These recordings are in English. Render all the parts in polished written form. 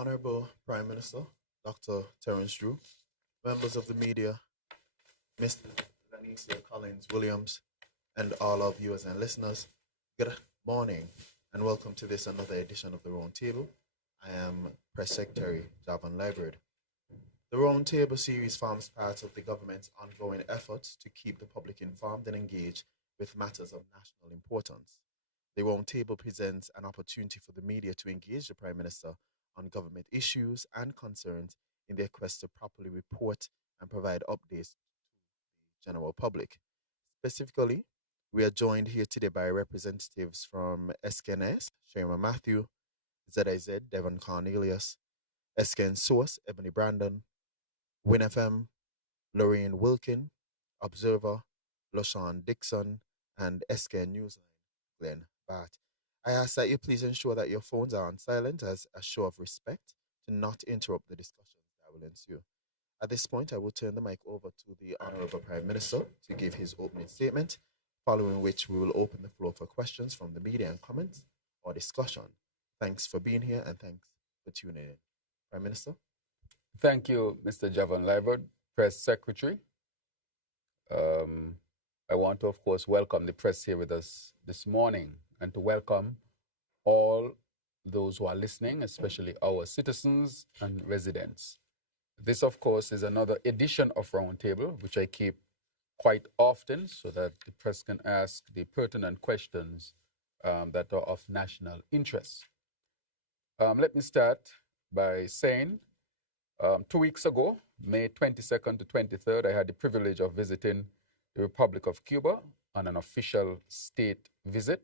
Honorable Prime Minister, Dr. Terrance Drew, members of the media, Mr. Lanicia Collins Williams, and all our viewers and listeners, good morning and welcome to this another edition of the Roundtable. I am Press Secretary Javan Laggard. The Roundtable series forms part of the government's ongoing efforts to keep the public informed and engaged with matters of national importance. The Roundtable presents an opportunity for the media to engage the Prime Minister on government issues and concerns in their quest to properly report and provide updates to the general public. Specifically, we are joined here today by representatives from SKNS, Sharima Matthew, ZIZ, Devon Cornelius, SKN Source, Ebony Brandon, WinFM, Lorraine Wilkin, Observer, LaShawn Dixon, and SKN Newsline, Glenn Bart. I ask that you please ensure that your phones are on silent as a show of respect to not interrupt the discussions that will ensue. At this point, I will turn the mic over to the Honorable Prime Minister to give his opening statement, following which we will open the floor for questions from the media and comments or discussion. Thanks for being here and thanks for tuning in. Prime Minister? Thank you, Mr. Javan Lyverd, Press Secretary. I want to, of course, welcome the press here with us this morning and to welcome all those who are listening, especially our citizens and residents. This, of course, is another edition of Roundtable, which I keep quite often so that the press can ask the pertinent questions that are of national interest. Let me start by saying 2 weeks ago, May 22nd to 23rd, I had the privilege of visiting the Republic of Cuba on an official state visit.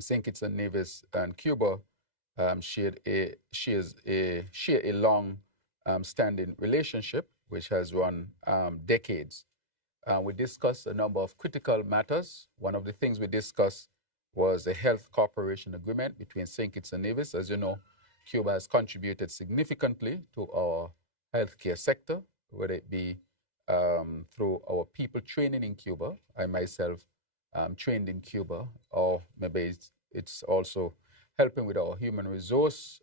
St. Kitts and Nevis and Cuba share a long standing relationship which has run decades. We discussed a number of critical matters. One of the things we discussed was a health cooperation agreement between St. Kitts and Nevis. As you know, Cuba has contributed significantly to our healthcare sector, whether it be through our people training in Cuba. I myself trained in Cuba, or maybe it's also helping with our human resource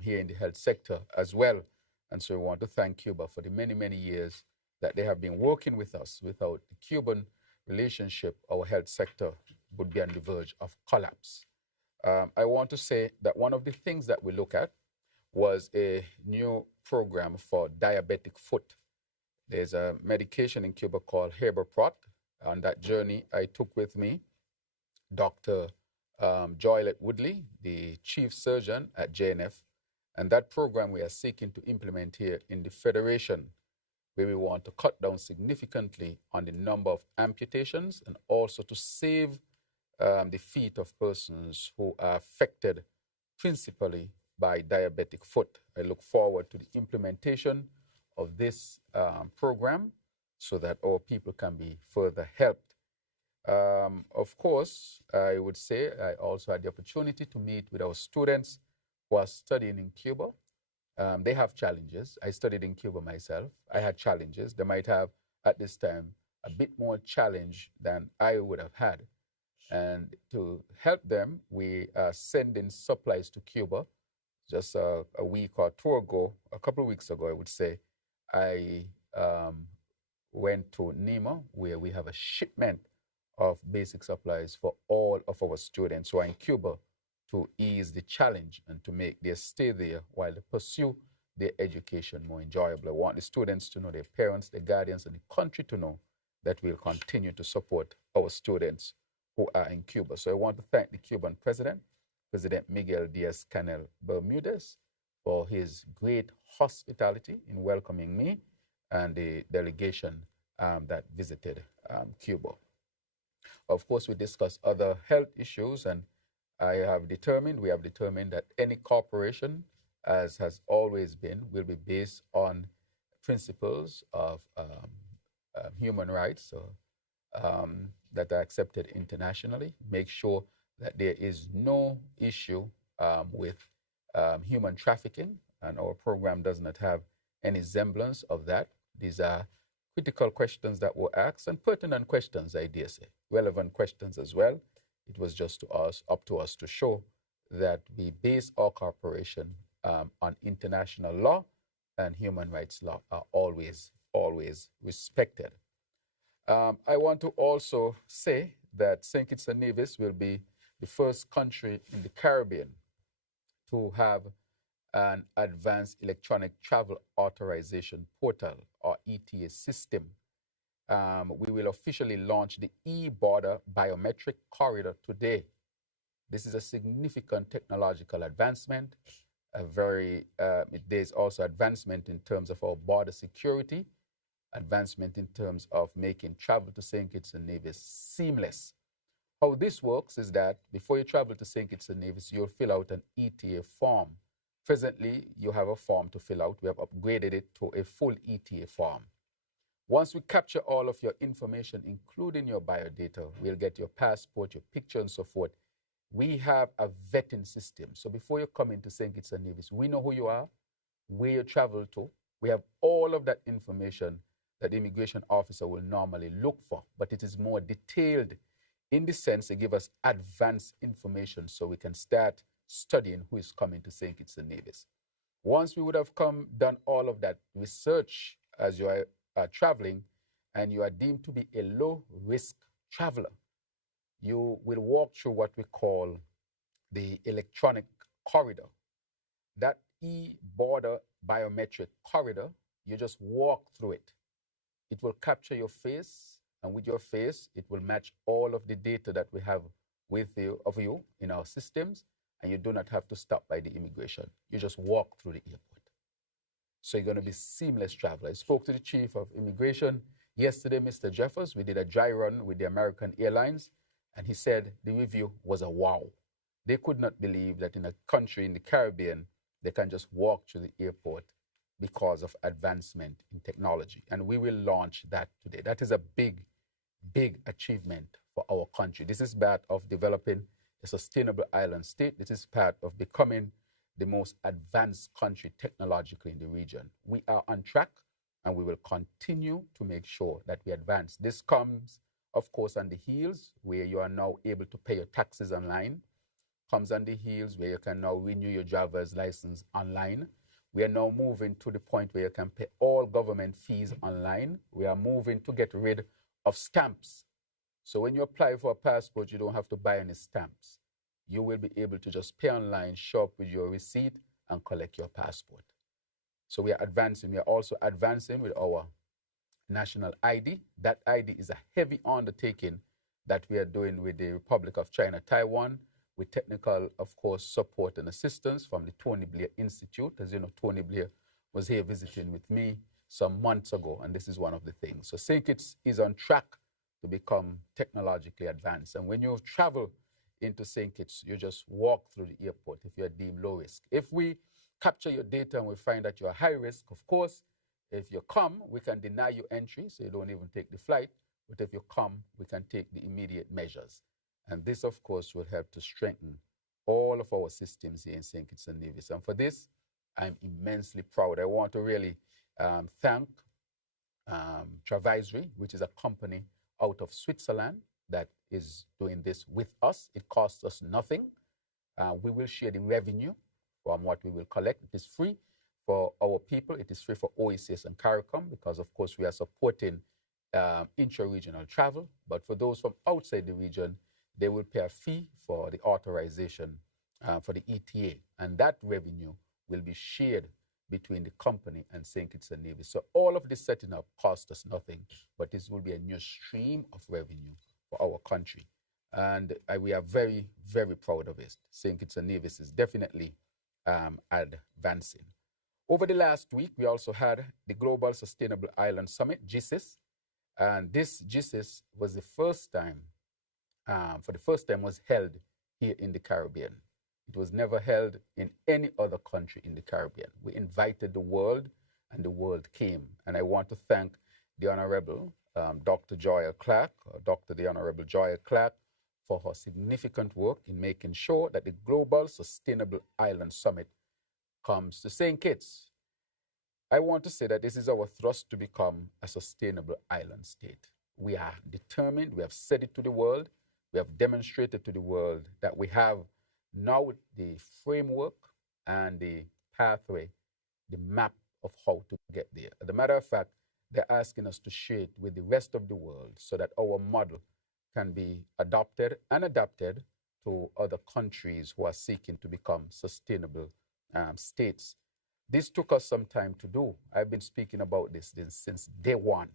here in the health sector as well. And so we want to thank Cuba for the many, many years that they have been working with us. Without the Cuban relationship, our health sector would be on the verge of collapse. I want to say that one of the things that we look at was a new program for diabetic foot. There's a medication in Cuba called Heberprot. On that journey, I took with me Dr. Joylet Woodley, the chief surgeon at JNF, and that program we are seeking to implement here in the Federation, where we want to cut down significantly on the number of amputations and also to save the feet of persons who are affected principally by diabetic foot. I look forward to the implementation of this program so that our people can be further helped. Of course, I would say I also had the opportunity to meet with our students who are studying in Cuba. They have challenges. I studied in Cuba myself. I had challenges. They might have, at this time, a bit more challenge than I would have had. And to help them, we are sending supplies to Cuba. Just a week or two ago, a couple of weeks ago, I would say, I went to Nima, where we have a shipment of basic supplies for all of our students who are in Cuba to ease the challenge and to make their stay there while they pursue their education more enjoyable. I want the students to know, their parents, their guardians, and the country to know that we'll continue to support our students who are in Cuba. So I want to thank the Cuban president, President Miguel Diaz-Canel Bermudez, for his great hospitality in welcoming me and the delegation that visited Cuba. Of course, we discussed other health issues, and we have determined that any cooperation, as has always been, will be based on principles of human rights that are accepted internationally. Make sure that there is no issue with human trafficking, and our program does not have any semblance of that. These are critical questions that were asked, and pertinent questions, I dare say, relevant questions as well. It was just up to us to show that we base our cooperation on international law and human rights law are always respected. I want to also say that St. Kitts and Nevis will be the first country in the Caribbean to have an advanced electronic travel authorization portal or ETA system. We will officially launch the e-border biometric corridor today. This is a significant technological advancement. There's also advancement in terms of our border security, advancement in terms of making travel to St. Kitts and Nevis seamless. How this works is that before you travel to St. Kitts and Nevis, you'll fill out an ETA form. Presently, you have a form to fill out. We have upgraded it to a full ETA form. Once we capture all of your information, including your biodata, we'll get your passport, your picture, and so forth. We have a vetting system. So before you come into St. Kitts and Nevis, we know who you are, where you travel to. We have all of that information that the immigration officer will normally look for, but it is more detailed in the sense they give us advanced information so we can start studying who is coming to St. Kitts and Nevis. Once we would have done all of that research as you are traveling and you are deemed to be a low-risk traveler, you will walk through what we call the electronic corridor. That e-border biometric corridor, you just walk through it. It will capture your face, and with your face, it will match all of the data that we have of you in our systems, and you do not have to stop by the immigration. You just walk through the airport. So you're going to be seamless traveler. I spoke to the chief of immigration yesterday, Mr. Jeffers. We did a dry run with the American Airlines, and he said the review was a wow. They could not believe that in a country in the Caribbean, they can just walk through the airport because of advancement in technology. And we will launch that today. That is a big, big achievement for our country. This is part of developing a sustainable island state. This is part of becoming the most advanced country technologically in the region. We are on track, and we will continue to make sure that we advance. This comes, of course, on the heels where you are now able to pay your taxes online, comes on the heels where you can now renew your driver's license online. We are now moving to the point where you can pay all government fees online. We are moving to get rid of stamps. So when you apply for a passport, you don't have to buy any stamps. You will be able to just pay online, show up with your receipt, and collect your passport. So we are advancing. We are also advancing with our national ID. That ID is a heavy undertaking that we are doing with the Republic of China, Taiwan, with technical, of course, support and assistance from the Tony Blair Institute. As you know, Tony Blair was here visiting with me some months ago, and this is one of the things. So St. Kitts is on track to become technologically advanced. And when you travel into St. Kitts, you just walk through the airport if you're deemed low risk. If we capture your data and we find that you're high risk, of course, if you come, we can deny you entry, so you don't even take the flight. But if you come, we can take the immediate measures. And this, of course, will help to strengthen all of our systems here in St. Kitts and Nevis. And for this, I'm immensely proud. I want to really thank Travisory, which is a company out of Switzerland that is doing this with us. It costs us nothing. We will share the revenue from what we will collect. It is free for our people. It is free for OACS and CARICOM because, of course, we are supporting intra-regional travel. But for those from outside the region, they will pay a fee for the authorization for the ETA. And that revenue will be shared between the company and St. Kitts and Nevis. So all of this setting up cost us nothing, but this will be a new stream of revenue for our country. And we are very, very proud of it. St. Kitts and Nevis is definitely advancing. Over the last week, we also had the Global Sustainable Island Summit, GSIS. And this GSIS was the first time, was held here in the Caribbean. It was never held in any other country in the Caribbean. We invited the world, and the world came. And I want to thank the Honorable Dr. the Honorable Joya Clark, for her significant work in making sure that the Global Sustainable Island Summit comes to St. Kitts. I want to say that this is our thrust to become a sustainable island state. We are determined, we have said it to the world, we have demonstrated to the world that we have now the framework and the pathway, the map of how to get there. As a matter of fact, they're asking us to share it with the rest of the world so that our model can be adopted and adapted to other countries who are seeking to become sustainable states. This took us some time to do. I've been speaking about this since day one.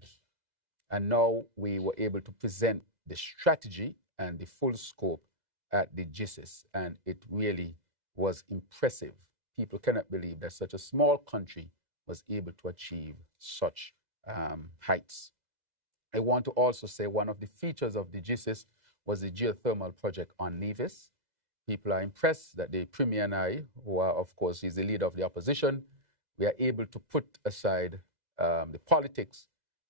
And now we were able to present the strategy and the full scope at the GISIS. And it really was impressive. People cannot believe that such a small country was able to achieve such heights. I want to also say one of the features of the GISIS was the geothermal project on Nevis. People are impressed that the Premier and I, who are, of course, he's the leader of the opposition, we are able to put aside the politics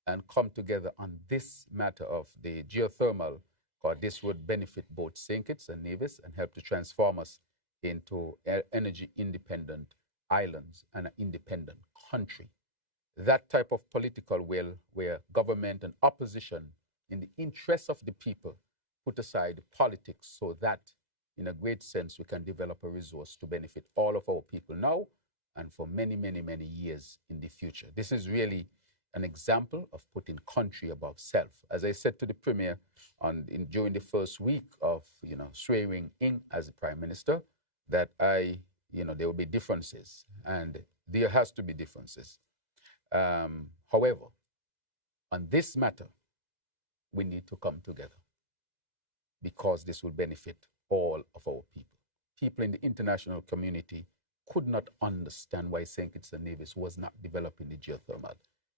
and come together on this matter of the geothermal, because this would benefit both St. Kitts and Nevis and help to transform us into energy independent islands and an independent country. That type of political will, where government and opposition, in the interests of the people, put aside politics so that, in a great sense, we can develop a resource to benefit all of our people now and for many, many, many years in the future. This is really an example of putting country above self. As I said to the Premier during the first week of swearing in as the Prime Minister, that there will be differences, and there has to be differences. However, on this matter, we need to come together because this will benefit all of our people. People in the international community could not understand why St. Kitts and Nevis was not developing the geothermal.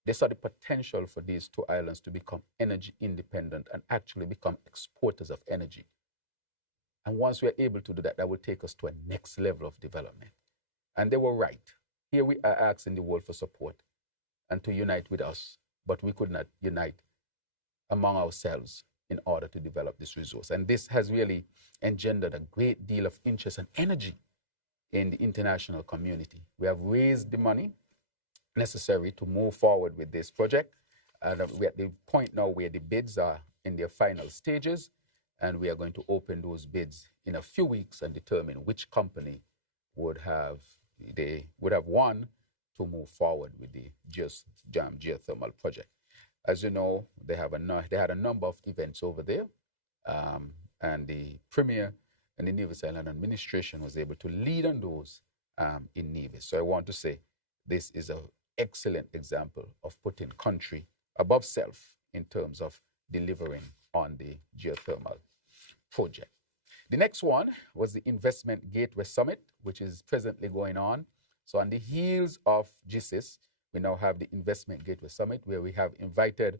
They saw the potential for these two islands to become energy independent and actually become exporters of energy. And once we are able to do that, that will take us to a next level of development. And they were right. Here we are asking the world for support and to unite with us, but we could not unite among ourselves in order to develop this resource. And this has really engendered a great deal of interest and energy in the international community. We have raised the money necessary to move forward with this project. And we're at the point now where the bids are in their final stages, and we are going to open those bids in a few weeks and determine which company would have won to move forward with the geothermal project. As you know, they had a number of events over there, and the Premier and the Nevis Island administration was able to lead on those in Nevis. So I want to say this is an excellent example of putting country above self in terms of delivering on the geothermal project. The next one was the Investment Gateway Summit, which is presently going on. So on the heels of GISIS, we now have the Investment Gateway Summit, where we have invited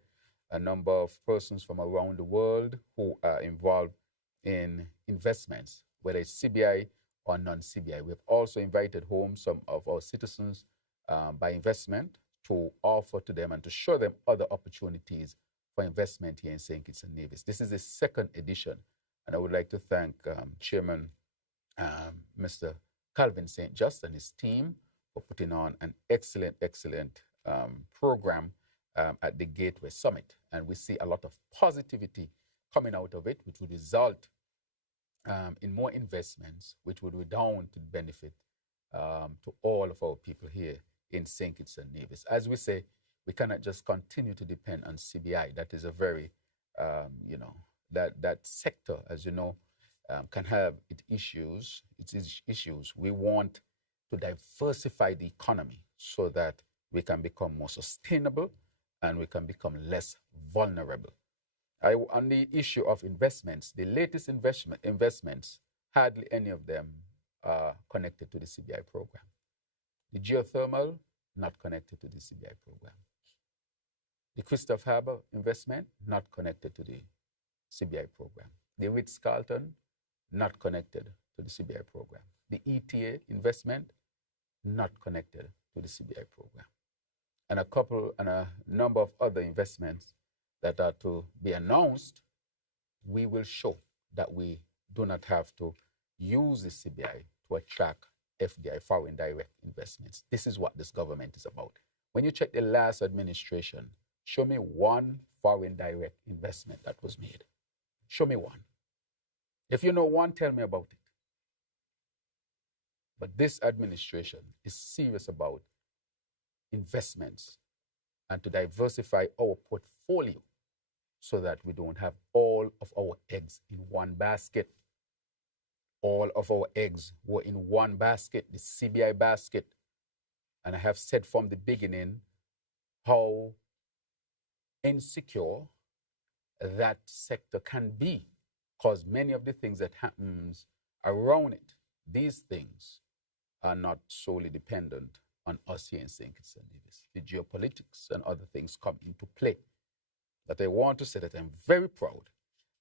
a number of persons from around the world who are involved in investments, whether it's CBI or non-CBI. We have also invited home some of our citizens by investment to offer to them and to show them other opportunities for investment here in St. Kitts and Nevis. This is the second edition, and I would like to thank Chairman Mr. Calvin St. Just and his team for putting on an excellent program at the Gateway Summit. And we see a lot of positivity coming out of it, which would result in more investments, which would redound to benefit to all of our people here in St. Kitts and Nevis. As we say, we cannot just continue to depend on CBI. That is a very, that sector, as you know, can have its issues. We want to diversify the economy so that we can become more sustainable and we can become less vulnerable. On the issue of investments, the latest investments, hardly any of them are connected to the CBI program. The geothermal, not connected to the CBI program. The Christoph Harbour investment, not connected to the CBI program. The Ritz-Carlton, not connected to the CBI program. The ETA investment, not connected to the CBI program. And a number of other investments that are to be announced, we will show that we do not have to use the CBI to attract FDI, foreign direct investments. This is what this government is about. When you check the last administration, show me one foreign direct investment that was made. Show me one. If you know one, tell me about it. But this administration is serious about investments and to diversify our portfolio so that we don't have all of our eggs in one basket. All of our eggs were in one basket, the CBI basket. And I have said from the beginning how insecure that sector can be, because many of the things that happens around it, these things are not solely dependent on us here in St. Kitts and Nevis. The geopolitics and other things come into play. But I want to say that I'm very proud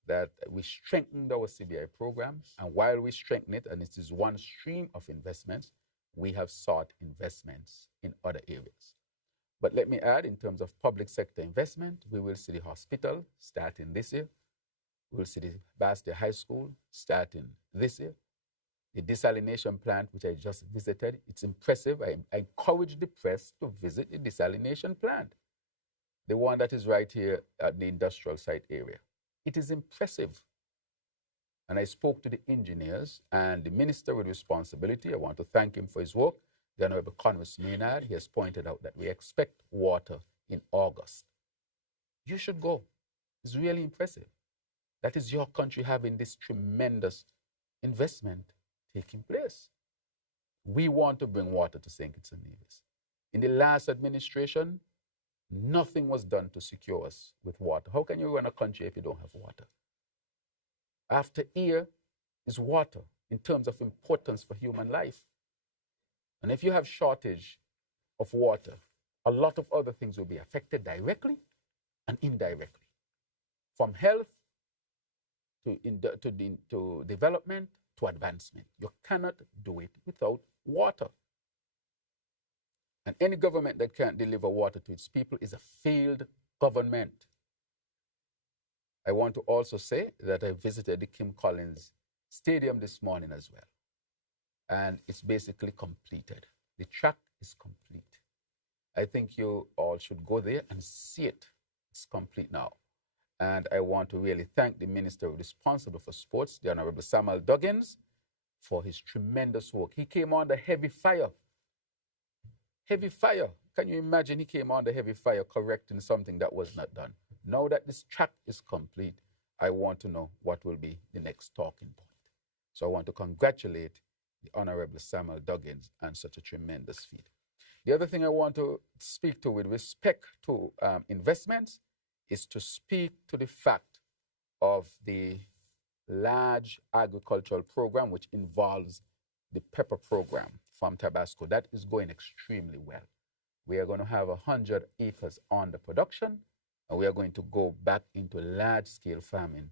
that we strengthened our CBI program, and while we strengthen it, and it is one stream of investments, we have sought investments in other areas. But let me add, in terms of public sector investment, we will see the hospital starting this year. We will see the Bastia High School starting this year. The desalination plant, which I just visited, it's impressive. I encourage the press to visit the desalination plant, the one that is right here at the industrial site area. It is impressive. And I spoke to the engineers and the minister with responsibility. I want to thank him for his work. The Honorable Congress Maynard, he has pointed out that we expect water in August. You should go. It's really impressive. That is your country having this tremendous investment taking place. We want to bring water to St. Kitts and Nevis. In the last administration, nothing was done to secure us with water. How can you run a country if you don't have water? After air is water in terms of importance for human life. And if you have shortage of water, a lot of other things will be affected directly and indirectly. From health to development to advancement. You cannot do it without water. And any government that can't deliver water to its people is a failed government. I want to also say that I visited the Kim Collins Stadium this morning as well. And it's basically completed. The track is complete. I think you all should go there and see it. It's complete now. And I want to really thank the minister responsible for sports, the Honorable Samuel Duggins, for his tremendous work. He came under heavy fire. Heavy fire. Can you imagine he came under heavy fire correcting something that was not done? Now that this track is complete, I want to know what will be the next talking point. So I want to congratulate the Honorable Samuel Duggins on such a tremendous feat. The other thing I want to speak to with respect to investments is to speak to the fact of the large agricultural program which involves the pepper program from Tabasco. That is going extremely well. We are going to have 100 acres under production, and we are going to go back into large-scale farming.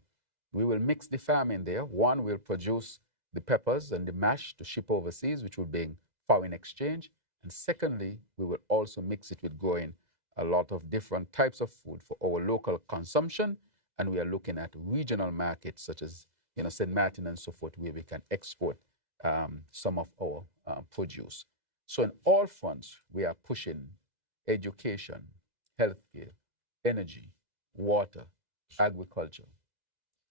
We will mix the farming there. One, will produce the peppers and the mash to ship overseas, which will bring foreign exchange. And secondly, we will also mix it with growing a lot of different types of food for our local consumption. And we are looking at regional markets such as St. Martin and so forth, where we can export some of our produce. So in all fronts, we are pushing education, healthcare, energy, water, agriculture,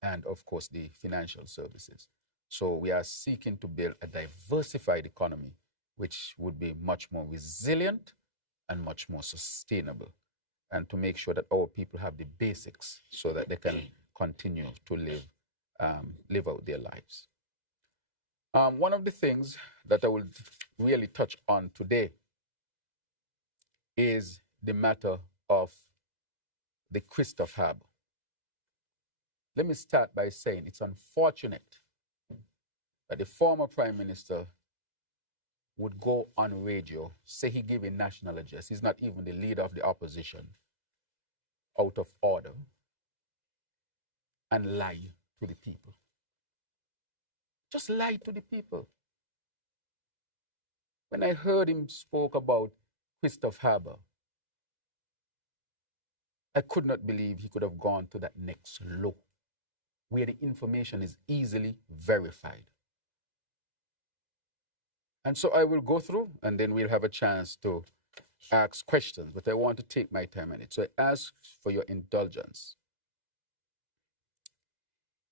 and of course the financial services. So we are seeking to build a diversified economy which would be much more resilient and much more sustainable, and to make sure that our people have the basics so that they can continue to live out their lives. One of the things that I will really touch on today is the matter of the Christophe Harbour. Let me start by saying it's unfortunate that the former Prime Minister would go on radio, say he gave a national address. He's not even the leader of the opposition, out of order, and lie to the people. Just lie to the people. When I heard him spoke about Christophe Harbour, I could not believe he could have gone to that next low, where the information is easily verified. And so I will go through, and then we'll have a chance to ask questions, but I want to take my time on it. So I ask for your indulgence.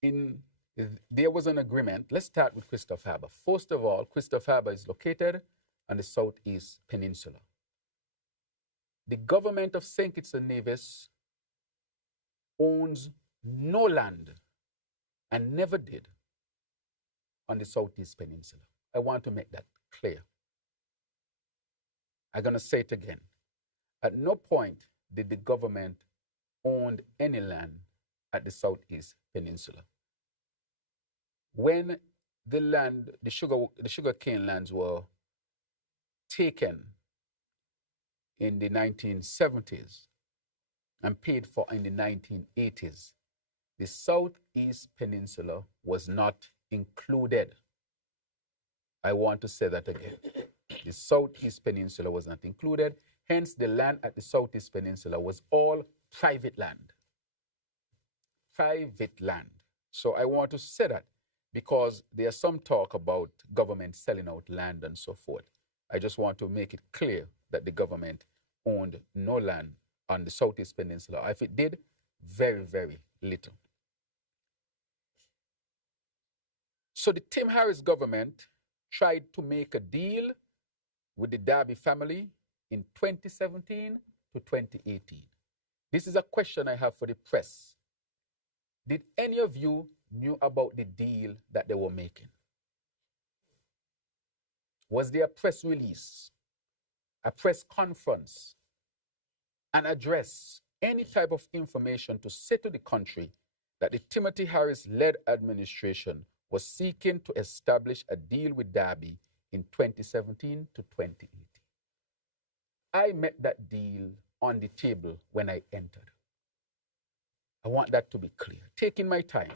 In there was an agreement. Let's start with Christophe Harbour. First of all, Christophe Harbour is located on the Southeast Peninsula. The government of St. Kitts and Nevis owns no land and never did on the Southeast Peninsula. I want to make that clear. I'm going to say it again. At no point did the government own any land at the Southeast Peninsula. When the sugar cane lands were taken in the 1970s and paid for in the 1980s, the Southeast Peninsula was not included. I want to say that again. The Southeast Peninsula was not included. Hence, the land at the Southeast Peninsula was all private land. Private land. So I want to say that because there's some talk about government selling out land and so forth. I just want to make it clear that the government owned no land on the Southeast Peninsula. If it did, very, very little. So the Tim Harris government tried to make a deal with the Darby family in 2017 to 2018. This is a question I have for the press. Did any of you knew about the deal that they were making? Was there a press release, a press conference, an address, any type of information to say to the country that the Timothy Harris-led administration was seeking to establish a deal with Darby in 2017 to 2018? I met that deal on the table when I entered. I want that to be clear. Taking my time.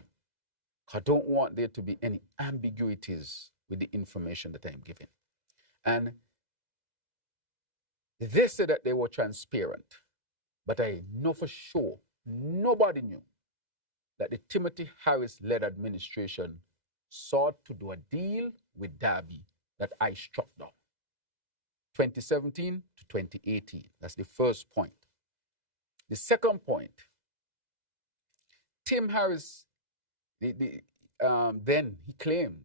I don't want there to be any ambiguities with the information that I'm giving. And they said that they were transparent, but I know for sure nobody knew that the Timothy Harris-led administration sought to do a deal with Darby that I struck down. 2017 to 2018. That's the first point. The second point, Tim Harris, then he claimed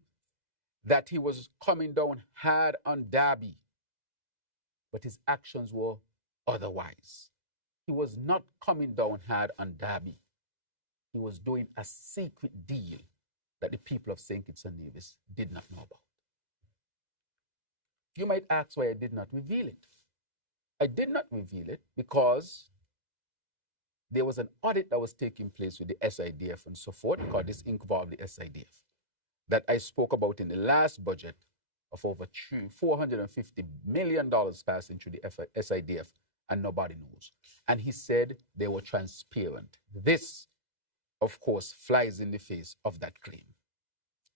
that he was coming down hard on Darby, but his actions were otherwise. He was not coming down hard on Darby. He was doing a secret deal that the people of St. Kitts and Nevis did not know about. You might ask why I did not reveal it. I did not reveal it because there was an audit that was taking place with the SIDF and so forth, because this involved the SIDF, that I spoke about in the last budget of over $450 million passing through the SIDF, and nobody knows. And he said they were transparent. This, of course, flies in the face of that claim.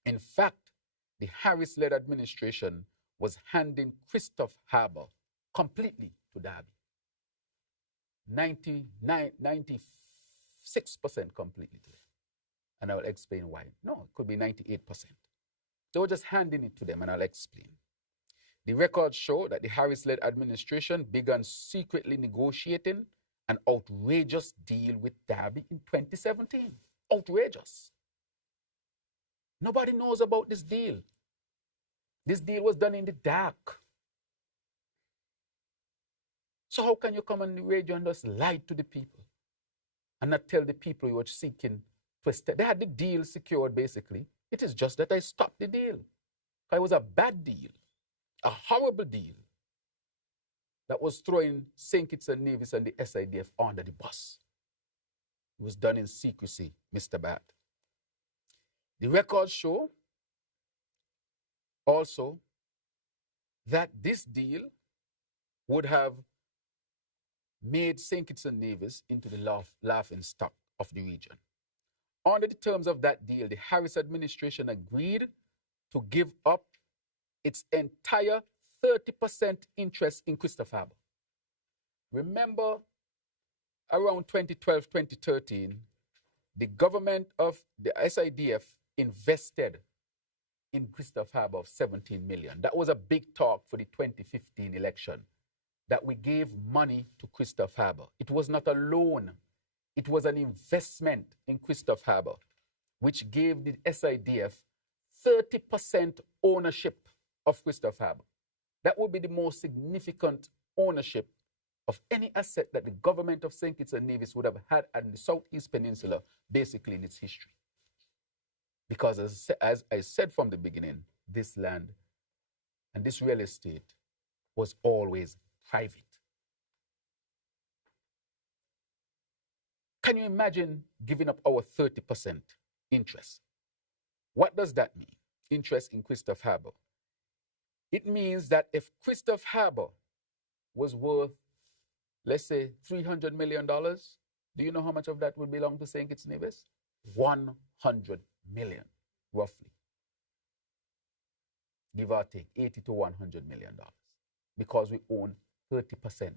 In fact, the Harris-led administration was handing Christophe Harbour completely to Darby. 96% completely to them. And I will explain why. No, it could be 98%. They were just handing it to them, and I'll explain. The records show that the Harris-led administration began secretly negotiating an outrageous deal with Darby in 2017. Outrageous. Nobody knows about this deal. This deal was done in the dark. So how can you come on the radio and just lie to the people and not tell the people you were seeking to they had the deal secured, basically. It is just that I stopped the deal. It was a bad deal, a horrible deal that was throwing St. Kitts and Nevis and the SIDF under the bus. It was done in secrecy, Mr. Bat. The records show also that this deal would have made St. Kitts and Nevis into the laughing stock of the region. Under the terms of that deal, the Harris administration agreed to give up its entire 30% interest in Christophe Harbour. Remember, around 2012, 2013, the government of the SIDF invested in Christophe Harbour of $17 million. That was a big talk for the 2015 election, that we gave money to Christophe Harbour. It was not a loan. It was an investment in Christophe Harbour. which gave the SIDF 30% ownership of Christophe Harbour. That would be the most significant ownership of any asset that the government of St. Kitts and Nevis would have had on the Southeast Peninsula, basically in its history. Because as I said from the beginning, this land and this real estate was always private. Can you imagine giving up our 30% interest? What does that mean? Interest in Christophe Harbour. It means that if Christophe Harbour was worth, let's say, $300 million, do you know how much of that would belong to St. Kitts Nevis? 100 million, roughly. Give or take, 80 to $100 million, because we own 30%.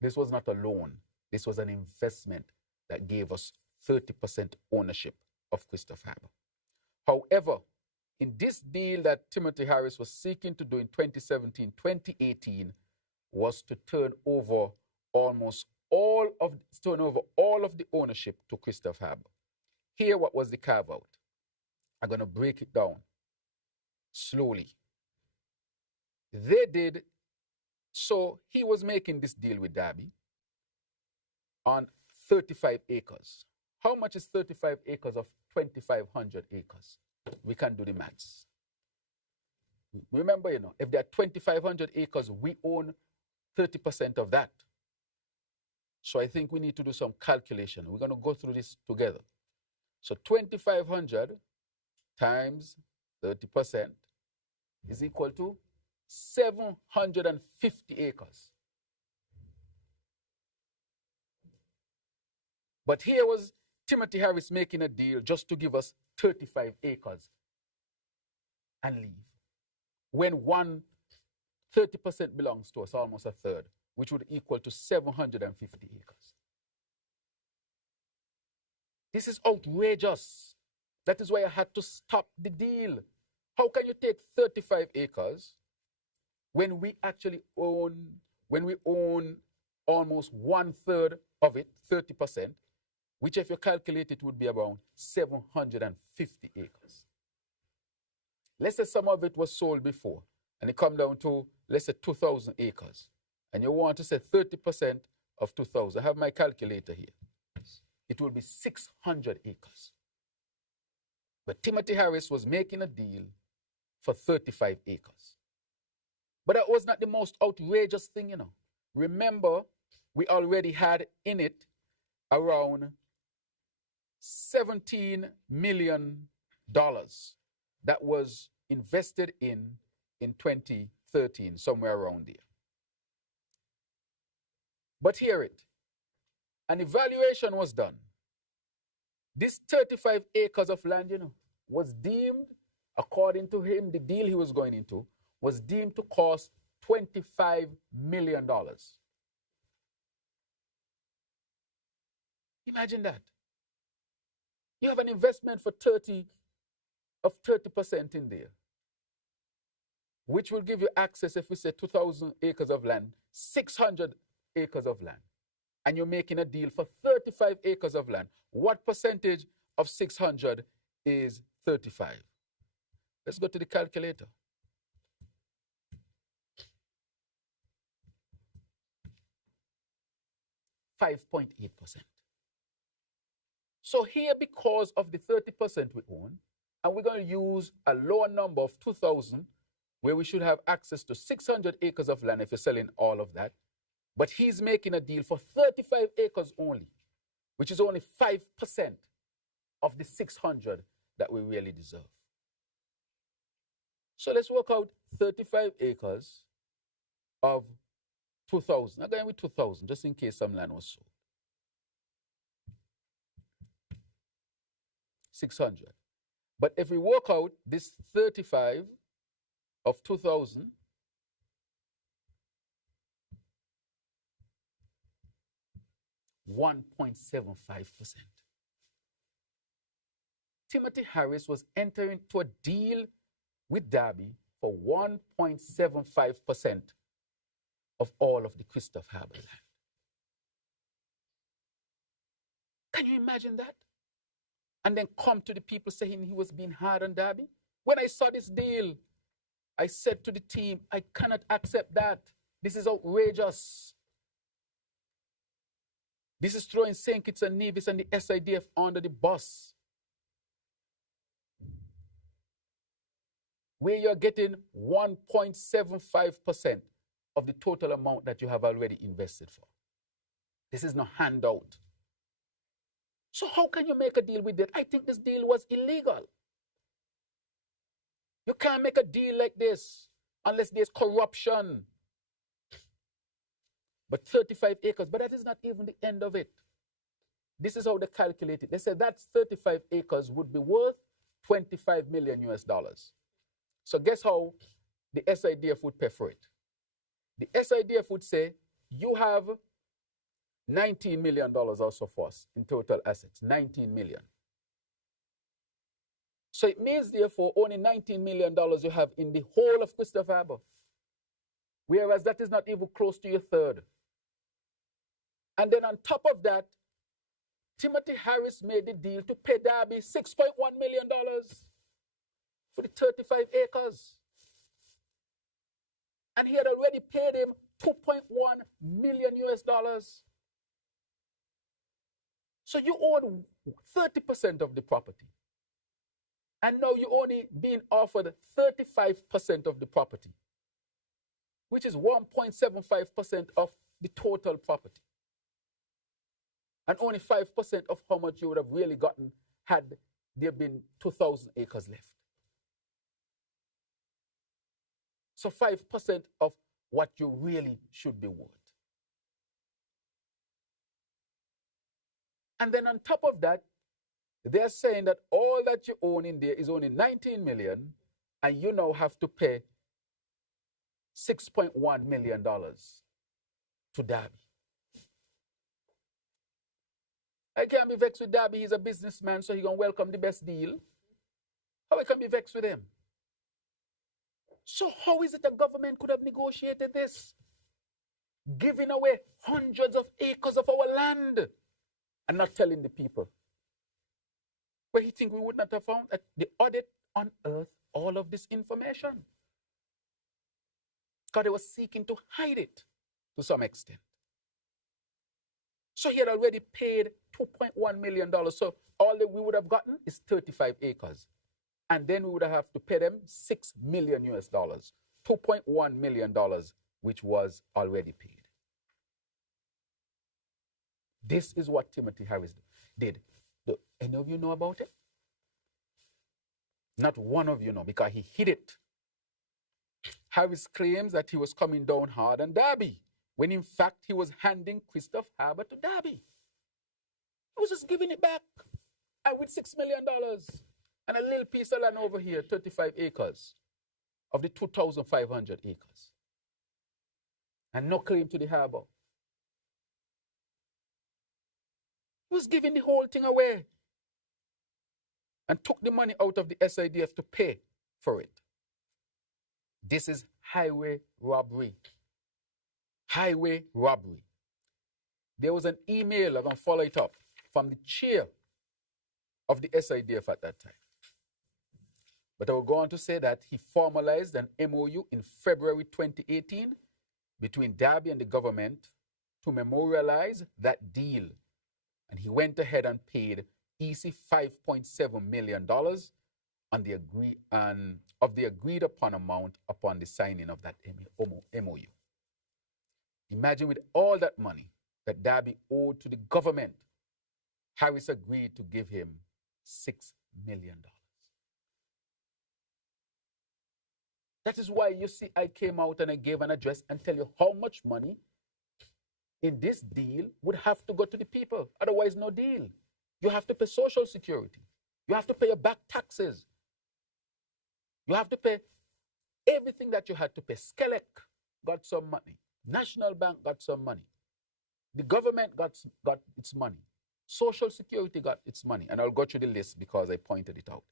This was not a loan. This was an investment that gave us 30% ownership of Christophe Harbour. However, in this deal that Timothy Harris was seeking to do in 2017-2018 was to turn over all of the ownership to Christophe Harbour. Here, what was the carve out? I'm going to break it down slowly. They did, so he was making this deal with Derby on 35 acres. How much is 35 acres of 2,500 acres? We can do the maths. Remember, if there are 2,500 acres, we own 30% of that. So I think we need to do some calculation. We're going to go through this together. So 2,500 times 30% is equal to 750 acres. But here was Timothy Harris making a deal just to give us 35 acres and leave. When 30% belongs to us, almost a third, which would equal to 750 acres. This is outrageous. That is why I had to stop the deal. How can you take 35 acres when we actually own almost 1/3 of it, 30%, which if you calculate it would be around 750 acres. Let's say some of it was sold before and it come down to, let's say 2,000 acres. And you want to say 30% of 2,000. I have my calculator here. It will be 600 acres. But Timothy Harris was making a deal for 35 acres. But that was not the most outrageous thing, Remember, we already had in it around $17 million that was invested in 2013, somewhere around there. But hear it. An evaluation was done. This 35 acres of land, was deemed, according to him, the deal he was going into, was deemed to cost $25 million. Imagine that. You have an investment for 30% in there, which will give you access, if we say 2,000 acres of land, 600 acres of land. And you're making a deal for 35 acres of land. What percentage of 600 is 35? Let's go to the calculator. .8%. So here, because of the 30% we own, and we're going to use a lower number of 2,000, where we should have access to 600 acres of land if you're selling all of that. But he's making a deal for 35 acres only, which is only 5% of the 600 that we really deserve. So let's work out 35 acres of 2,000. I'm going with 2,000, just in case some land was sold. 600. But if we work out this 35 of 2,000, .75%. Timothy Harris was entering into a deal with Derby for 1.75% of all of the Christophe Harbour land. Can you imagine that? and then come to the people saying he was being hard on Derby. When I saw this deal, I said to the team, I cannot accept that. This is outrageous. This is throwing St. Kitts and Nevis and the SIDF under the bus, where you're getting 1.75% of the total amount that you have already invested for. This is no handout. So how can you make a deal with that? I think this deal was illegal. You can't make a deal like this unless there's corruption. But 35 acres, but that is not even the end of it. This is how they calculate it. They said that 35 acres would be worth 25 million US dollars. So guess how the SIDF would pay for it? The SIDF would say, you have $19 million also for us in total assets, 19 million. So it means, therefore, only $19 million you have in the whole of Christopher Harbour, whereas that is not even close to your third. And then on top of that, Timothy Harris made the deal to pay Derby $6.1 million for the 35 acres. And he had already paid him $2.1 million US dollars. So you own 30% of the property. And now you're only being offered 35% of the property, which is 1.75% of the total property. And only 5% of how much you would have really gotten had there been 2,000 acres left. So 5% of what you really should be worth. And then on top of that, they're saying that all that you own in there is only 19 million, and you now have to pay $6.1 million to Derby. I can't be vexed with Derby. He's a businessman, so he's going to welcome the best deal. How I can be vexed with him? So how is it the government could have negotiated this? Giving away hundreds of acres of our land and not telling the people. Where he think we would not have found that the audit unearthed all of this information. Because they were seeking to hide it to some extent. So he had already paid $2.1 million. So all that we would have gotten is 35 acres. And then we would have to pay them $6 million US dollars, $2.1 million, which was already paid. This is what Timothy Harris did. Do any of you know about it? Not one of you know, because he hid it. Harris claims that he was coming down hard on Derby, when in fact he was handing Christopher Harbour to Derby. He was just giving it back, and with $6 million and a little piece of land over here, 35 acres of the 2,500 acres, and no claim to the harbour. He was giving the whole thing away and took the money out of the SIDF to pay for it. This is highway robbery. Highway robbery. There was an email, I'm going to follow it up, from the chair of the SIDF at that time. But I will go on to say that he formalized an MOU in February 2018 between Derby and the government to memorialize that deal. And he went ahead and paid EC $5.7 million on the agreed upon amount upon the signing of that MOU. Imagine, with all that money that Derby owed to the government, Harris agreed to give him $6 million. That is why you see I came out and I gave an address and tell you how much money in this deal would have to go to the people. Otherwise, no deal. You have to pay Social Security. You have to pay your back taxes. You have to pay everything that you had to pay. Skelec got some money. National Bank got some money. The government got its money. Social Security got its money. And I'll go through the list because I pointed it out.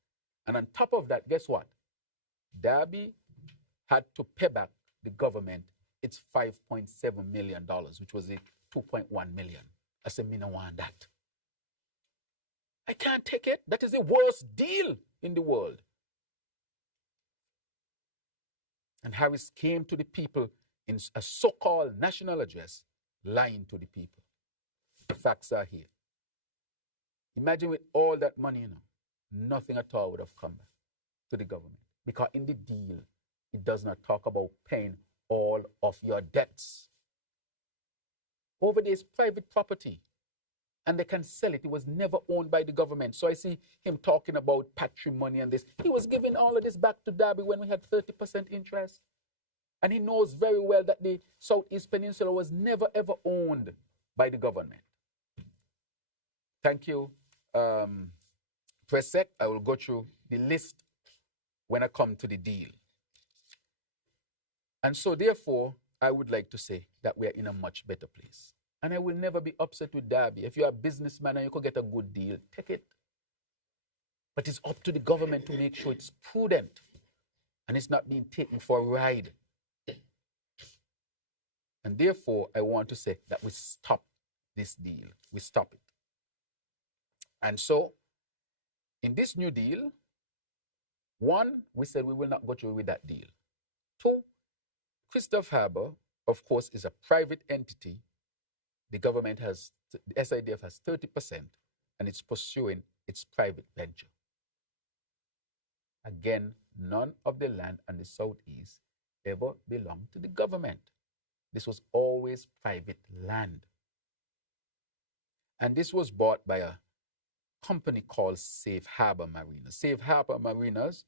And on top of that, guess what? Derby had to pay back the government its $5.7 million, which was the $2.1 million. I said, me no want that. I can't take it. That is the worst deal in the world. And Harris came to the people in a so-called national address, lying to the people. The facts are here. Imagine with all that money, nothing at all would have come back to the government. Because in the deal, it does not talk about paying all of your debts. Over there is private property, and they can sell it. It was never owned by the government. So I see him talking about patrimony and this. He was giving all of this back to Derby when we had 30% interest. And he knows very well that the Southeast Peninsula was never, ever owned by the government. Thank you, Press Sec. I will go through the list when I come to the deal. And so, therefore, I would like to say that we are in a much better place. And I will never be upset with Derby. If you're a businessman and you could get a good deal, take it. But it's up to the government to make sure it's prudent and it's not being taken for a ride. And therefore, I want to say that we stop this deal. We stop it. And so, in this new deal, one, we said we will not go through with that deal. Two, Christophe Harbour, of course, is a private entity. The government has, the SIDF has 30%, and it's pursuing its private venture. Again, none of the land on the Southeast ever belonged to the government. This was always private land. And this was bought by a company called Safe Harbor Marinas. Safe Harbor Marinas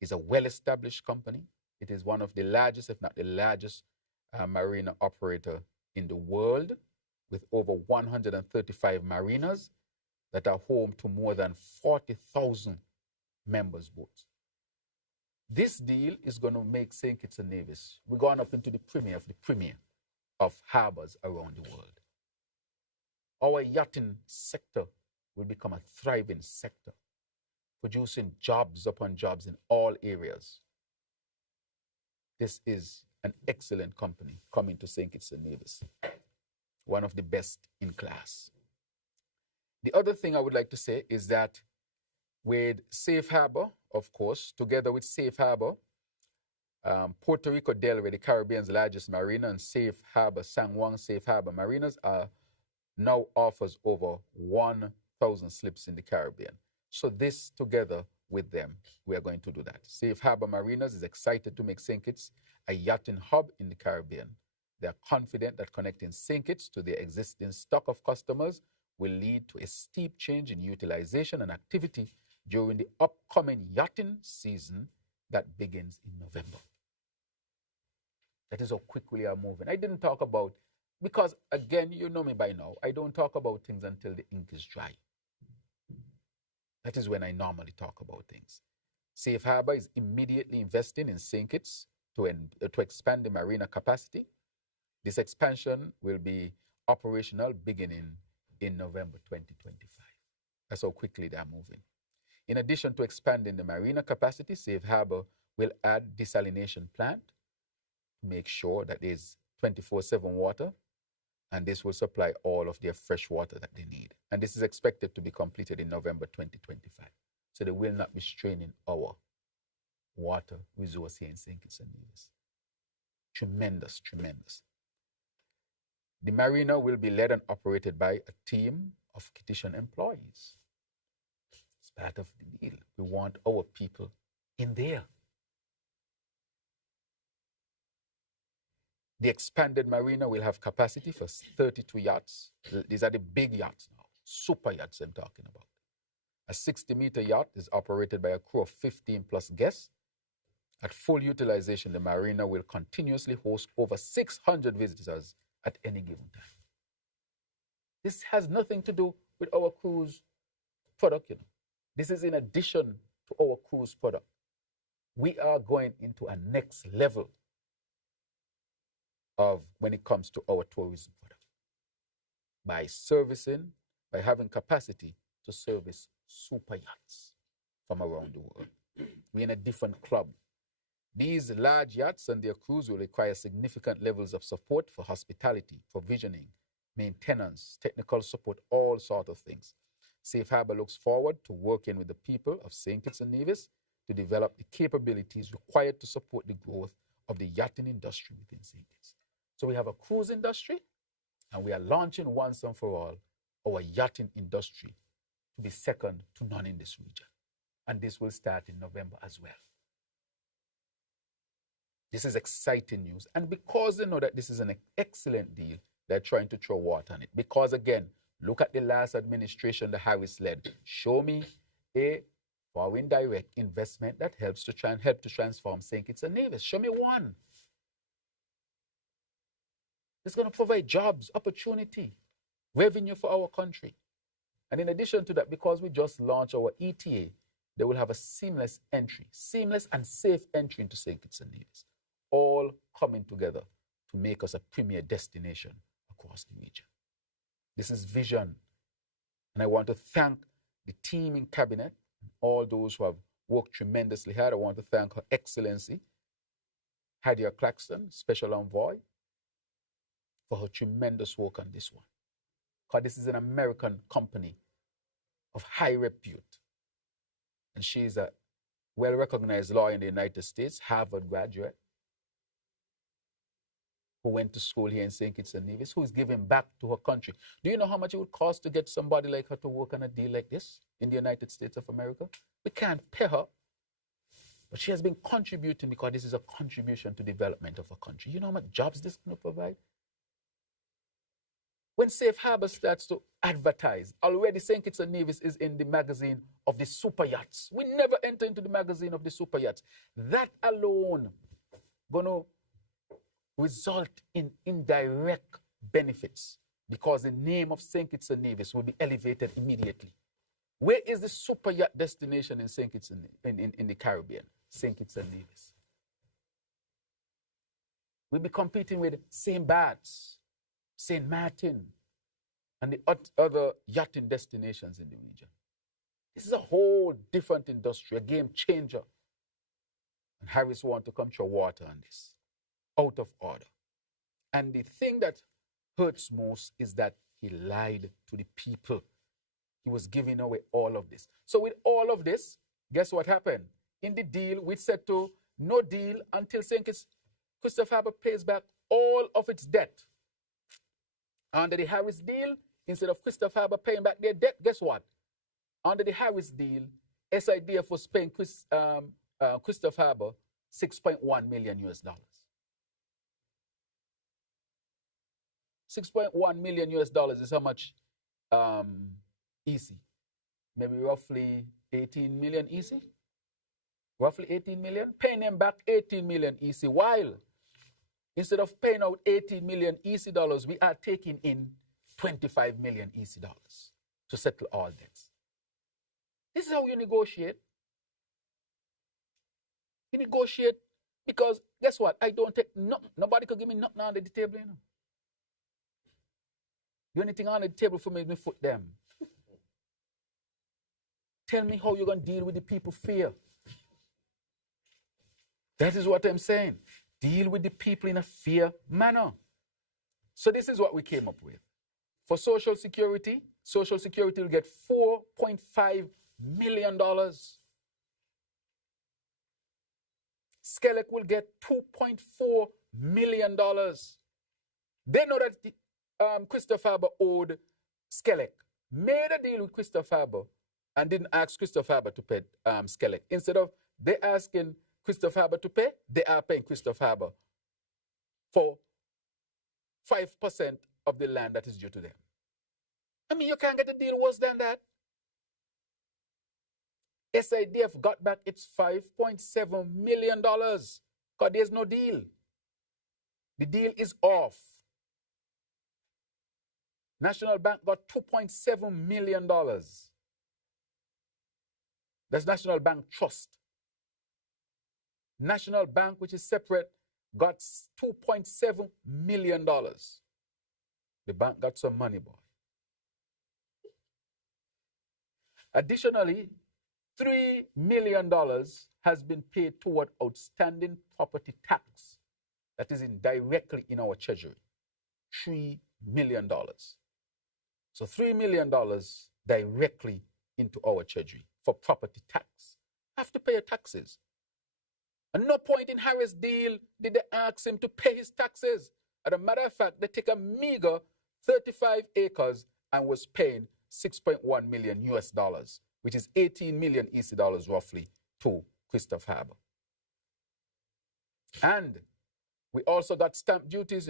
is a well-established company. It is one of the largest, if not the largest, marina operator in the world, with over 135 marinas that are home to more than 40,000 members' boats. This deal is going to make St. Kitts and Nevis. We're going up into the premier of harbors around the world. Our yachting sector will become a thriving sector, producing jobs upon jobs in all areas. This is an excellent company coming to St. Kitts and Nevis, one of the best in class. The other thing I would like to say is that with Safe Harbor, of course, together with Safe Harbor, Puerto Rico Delray, the Caribbean's largest marina, and Safe Harbor, San Juan Safe Harbor Marinas now offers over 1,000 slips in the Caribbean. So this together with them, we are going to do that. Safe Harbor Marinas is excited to make St. Kitts a yachting hub in the Caribbean. They are confident that connecting St. Kitts to their existing stock of customers will lead to a steep change in utilization and activity during the upcoming yachting season that begins in November. That is how quickly we are moving. I didn't talk about, because again, you know me by now, I don't talk about things until the ink is dry. That is when I normally talk about things. Safe Harbor is immediately investing in St. Kitts to expand the marina capacity. This expansion will be operational beginning in November 2025. That's how quickly they are moving. In addition to expanding the marina capacity, Safe Harbor will add desalination plant to make sure that there's 24/7 water, and this will supply all of their fresh water that they need. And this is expected to be completed in November 2025. So they will not be straining our water resource here in St. Kitts and Nevis. Tremendous, tremendous. The marina will be led and operated by a team of Kittitian employees. It's part of the deal. We want our people in there. The expanded marina will have capacity for 32 yachts. These are the big yachts now, super yachts I'm talking about. A 60-meter yacht is operated by a crew of 15 plus guests. At full utilization, the marina will continuously host over 600 visitors at any given time. This has nothing to do with our cruise product. This is in addition to our cruise product. We are going into a next level of when it comes to our tourism product. By having capacity to service super yachts from around the world. We're in a different club. These large yachts and their crews will require significant levels of support for hospitality, provisioning, maintenance, technical support, all sorts of things. Safe Harbor looks forward to working with the people of St. Kitts and Nevis to develop the capabilities required to support the growth of the yachting industry within St. Kitts. So we have a cruise industry, and we are launching once and for all our yachting industry to be second to none in this region. And this will start in November as well. This is exciting news. And because they know that this is an excellent deal, they're trying to throw water on it. Because again, look at the last administration the Harris led. Show me a foreign direct investment that help to transform St. Kitts and Nevis. Show me one. It's going to provide jobs, opportunity, revenue for our country. And in addition to that, because we just launched our ETA, they will have a seamless and safe entry into St. Kitts and Nevis, all coming together to make us a premier destination across the region. This is vision. And I want to thank the team in cabinet and all those who have worked tremendously hard. I want to thank Her Excellency, Hadia Claxton, Special Envoy, for her tremendous work on this one. Because this is an American company of high repute. And she's a well-recognized lawyer in the United States, Harvard graduate, who went to school here in St. Kitts and Nevis, who is giving back to her country. Do you know how much it would cost to get somebody like her to work on a deal like this in the United States of America? We can't pay her. But she has been contributing because this is a contribution to development of a country. You know how much jobs this is going to provide? When Safe Harbor starts to advertise, already St. Kitts and Nevis is in the magazine of the super yachts. We never enter into the magazine of the super yachts. That alone going to result in indirect benefits because the name of St. Kitts and Nevis will be elevated immediately. Where is the super yacht destination in St. Kitts in the Caribbean? St. Kitts and Nevis. We'll be competing with St. Bart's, St. Martin, and the other yachting destinations in the region. This is a whole different industry, a game changer. And Harris wants to come throw water on this, out of order. And the thing that hurts most is that he lied to the people. He was giving away all of this. So with all of this, guess what happened? In the deal, we said to no deal until St. Kitts Christopher Harbour pays back all of its debt. Under the Harris deal, instead of Christopher Harbour paying back their debt, guess what? Under the Harris deal, SIDF was paying Christopher Harbour $6.1 million US. $6.1 million US is how much easy? Maybe roughly 18 million easy? Roughly 18 million? Paying them back 18 million easy, while instead of paying out 18 million EC dollars, we are taking in 25 million EC dollars to settle all debts. This is how you negotiate. You negotiate because guess what? I don't take nothing. Nobody could give me nothing under the table, you know. The only thing under the table for me is my foot them. Tell me how you're going to deal with the people fear. That is what I'm saying. Deal with the people in a fair manner. So this is what we came up with. For Social Security will get $4.5 million. Skelec will get $2.4 million. They know that Christopher Harbour owed Skelec. Made a deal with Christopher Harbour and didn't ask Christopher Harbour to pay Skelec. Instead of they asking Christopher Harbour to pay, they are paying Christopher Harbour for 5% of the land that is due to them. I mean, you can't get a deal worse than that. SIDF got back its $5.7 million because there's no deal. The deal is off. National Bank got $2.7 million. That's National Bank Trust. National Bank, which is separate, got $2.7 million. The bank got some money, boy. Additionally, $3 million has been paid toward outstanding property tax that is directly in our treasury. $3 million. So $3 million directly into our treasury for property tax. Have to pay your taxes. At no point in Harris' deal did they ask him to pay his taxes. As a matter of fact, they take a meager 35 acres and was paying 6.1 million US dollars, which is 18 million EC dollars roughly, to Christopher Harbour. And we also got stamp duties,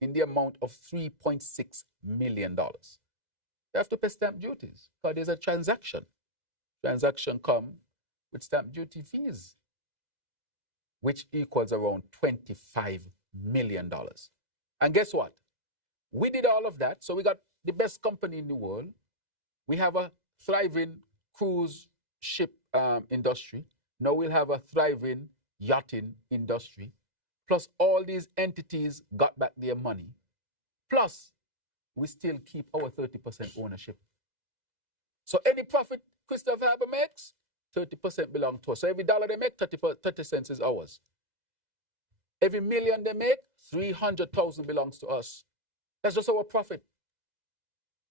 in the amount of $3.6 million. They have to pay stamp duties because there's a transaction. Transaction come with stamp duty fees, which equals around $25 million. And guess what? We did all of that, so we got the best company in the world. We have a thriving cruise ship industry. Now we'll have a thriving yachting industry. Plus, all these entities got back their money. Plus, we still keep our 30% ownership. So any profit Christopher Harbour makes, 30% belongs to us. So every dollar they make, 30 cents is ours. Every million they make, 300,000 belongs to us. That's just our profit.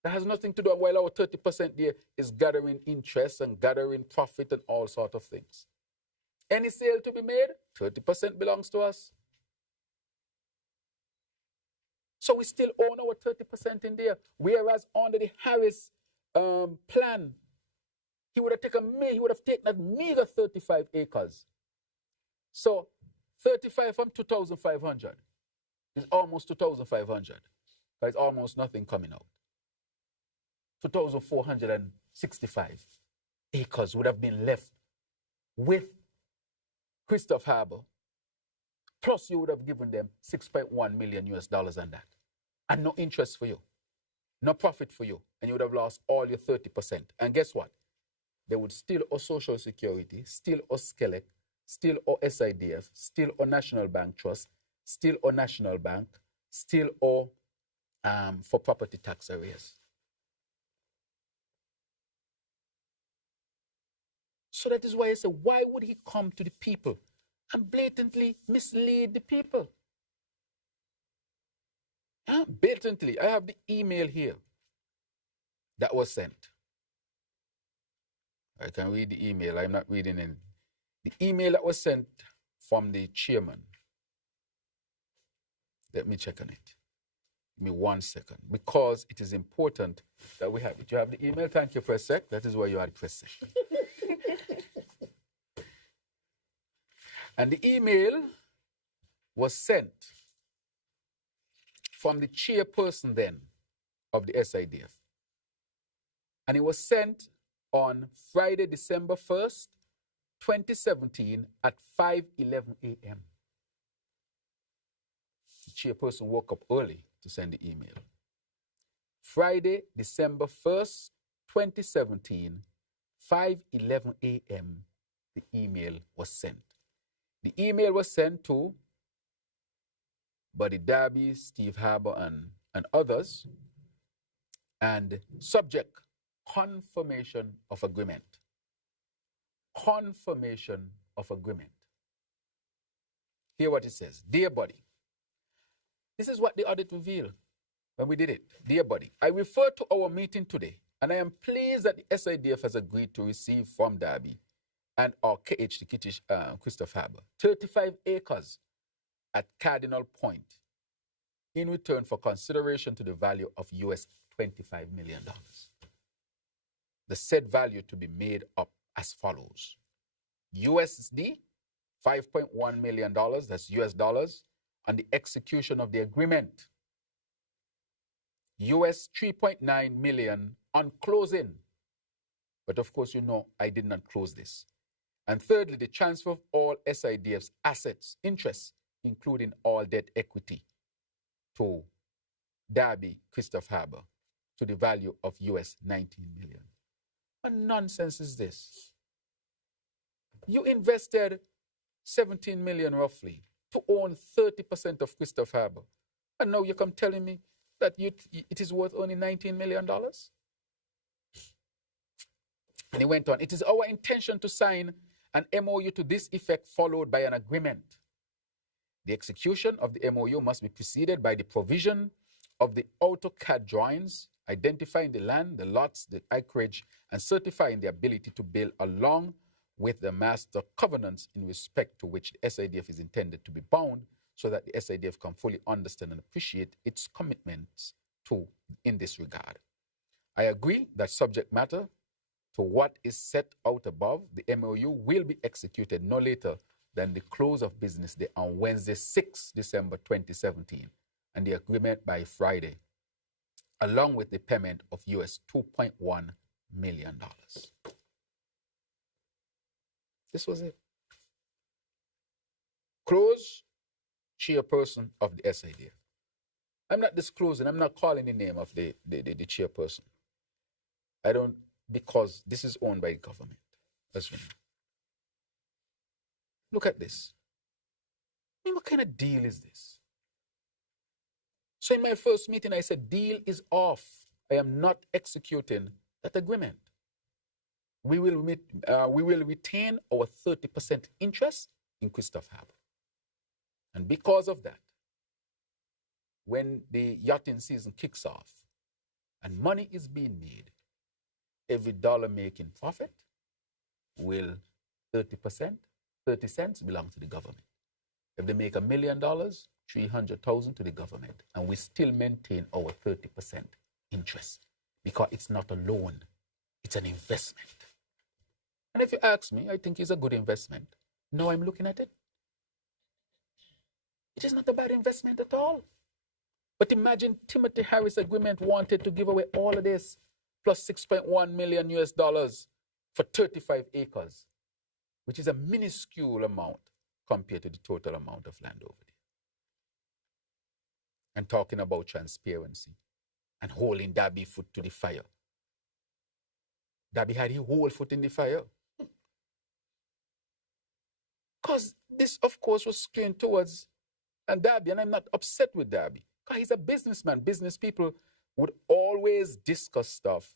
That has nothing to do with while our 30% there is gathering interest and gathering profit and all sorts of things. Any sale to be made, 30% belongs to us. So we still own our 30% in there. Whereas under the Harris plan, he would have taken that meager 35 acres. So 35 from 2,500 is almost 2,500. There's almost nothing coming out. 2,465 acres would have been left with Christopher Harbour. Plus, you would have given them 6.1 million US dollars on that. And no interest for you. No profit for you. And you would have lost all your 30%. And guess what? They would still owe Social Security, still owe SCELEC, still owe SIDF, still owe National Bank Trust, still owe National Bank, still owe for property tax arrears. So that is why I say, why would he come to the people and blatantly mislead the people? Blatantly. I have the email here that was sent. I can read the email. I'm not reading it. The email that was sent from the chairman. Let me check on it. Give me 1 second. Because it is important that we have it. You have the email? Thank you, Press Sec. That is why you are the Press Sec. And the email was sent from the chairperson then of the SIDF. And it was sent on Friday, December 1st, 2017 at 5:11 a.m. The chairperson woke up early to send the email. Friday, December 1st, 2017, 5:11 a.m., the email was sent. The email was sent to Buddy Darby, Steve Harbour, and others, and subject, confirmation of agreement. Confirmation of agreement. Hear what it says. Dear Buddy, this is what the audit revealed when we did it. Dear Buddy, I refer to our meeting today, and I am pleased that the SIDF has agreed to receive from Darby and our KHT Christopher Harbour 35 acres at Cardinal Point in return for consideration to the value of US $25 million. The said value to be made up as follows. USD, $5.1 million, that's US dollars, on the execution of the agreement. US 3.9 million on closing. But of course, you know, I did not close this. And thirdly, the transfer of all SIDF's assets, interests, including all debt equity, to Darby Christopher Harbour to the value of US 19 million. What nonsense is this? You invested 17 million roughly to own 30% of Christopher Harbour. And now you come telling me that it is worth only $19 million? And he went on, it is our intention to sign an MOU to this effect followed by an agreement. The execution of the MOU must be preceded by the provision of the AutoCAD drawings identifying the land, the lots, the acreage, and certifying the ability to build along with the master covenants in respect to which the SIDF is intended to be bound, so that the SIDF can fully understand and appreciate its commitments to in this regard. I agree that subject matter to what is set out above, the MOU will be executed no later than the close of business day on Wednesday, 6 December 2017, and the agreement by Friday, along with the payment of US $2.1 million. This was it. Close chairperson of the SIDF. I'm not disclosing, I'm not calling the name of the chairperson. I don't, because this is owned by the government, as we know. Look at this. I mean, what kind of deal is this? So in my first meeting, I said, deal is off. I am not executing that agreement. We will retain our 30% interest in Christopher Harbour. And because of that, when the yachting season kicks off and money is being made, every dollar making profit will 30%, 30 cents belong to the government. If they make $1 million, 300,000 to the government, and we still maintain our 30% interest because it's not a loan, it's an investment. And if you ask me, I think it's a good investment. Now I'm looking at it. It is not a bad investment at all. But imagine Timothy Harris agreement wanted to give away all of this, plus $6.1 million US for 35 acres, which is a minuscule amount compared to the total amount of land over there. And talking about transparency and holding Darby's foot to the fire. Darby had his whole foot in the fire. Because this, of course, was skewing towards Darby, and I'm not upset with Darby, because he's a businessman. Business people would always discuss stuff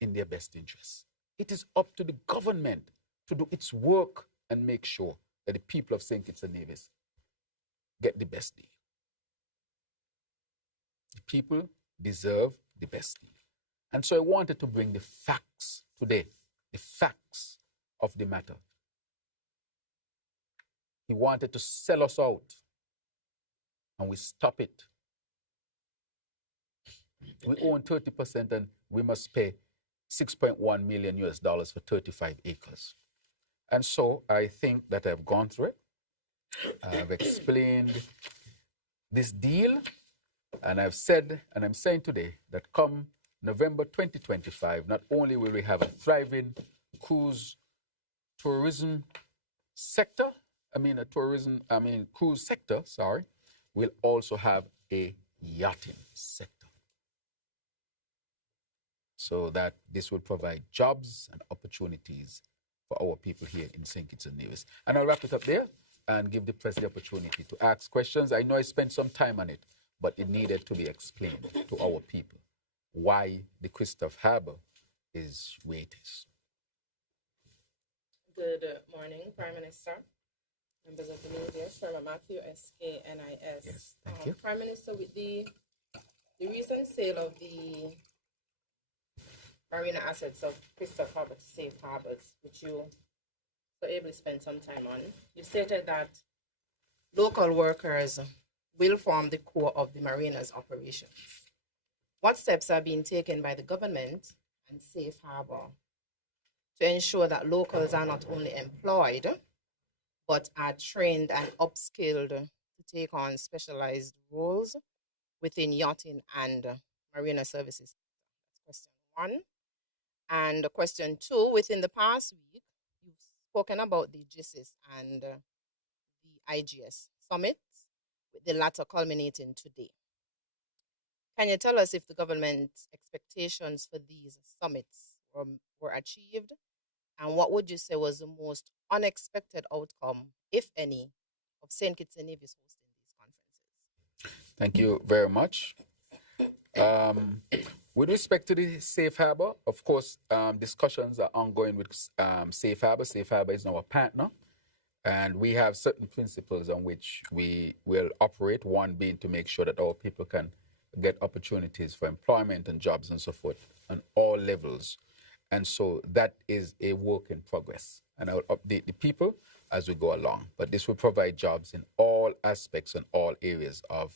in their best interests. It is up to the government to do its work and make sure that the people of St. Kitts and Nevis get the best deal. The people deserve the best deal. And so I wanted to bring the facts today, the facts of the matter. He wanted to sell us out, and we stop it. We own 30% and we must pay $6.1 million US for 35 acres. And so I think that I've gone through it. I've explained this deal, and I've said, and I'm saying today, that come November 2025, not only will we have a thriving cruise tourism sector, cruise sector, we'll also have a yachting sector. So that this will provide jobs and opportunities for our people here in St. Kitts and Nevis. And I'll wrap it up there and give the press the opportunity to ask questions. I know I spent some time on it, but it needed to be explained to our people why the Christopher Harbour is where it is. Good morning, Prime Minister, members of the media, Sherman Matthew, SKNIS. Yes, thank you. Prime Minister, with the recent sale of the marina assets of Christopher Harbour to Safe Harbors, which you were able to spend some time on, you stated that local workers will form the core of the marina's operations. What steps are being taken by the government and Safe Harbor to ensure that locals are not only employed, but are trained and upskilled to take on specialized roles within yachting and marina services? That's question 1. And question 2, within the past week, you've spoken about the GISIS and the IGS summits, with the latter culminating today. Can you tell us if the government's expectations for these summits were achieved? And what would you say was the most unexpected outcome, if any, of St. Kitts and Nevis hosting these conferences? Thank you very much. With respect to the Safe Harbor, of course, discussions are ongoing with Safe Harbor. Safe Harbor is now a partner, and we have certain principles on which we will operate, one being to make sure that our people can get opportunities for employment and jobs and so forth on all levels. And so that is a work in progress. And I will update the people as we go along. But this will provide jobs in all aspects and all areas of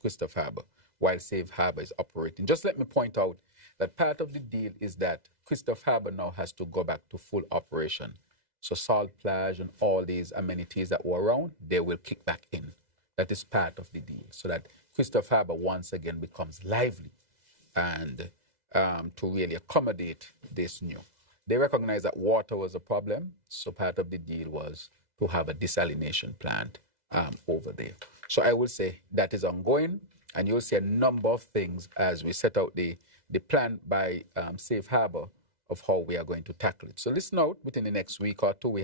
Christopher Harbour while Safe Harbour is operating. Just let me point out that part of the deal is that Christopher Harbour now has to go back to full operation. So Salt Plage and all these amenities that were around, they will kick back in. That is part of the deal, so that Christopher Harbour once again becomes lively and to really accommodate this new. They recognize that water was a problem, so part of the deal was to have a desalination plant over there. So I will say that is ongoing, and you'll see a number of things as we set out the plan by Safe Harbour of how we are going to tackle it. So listen out, within the next week or two,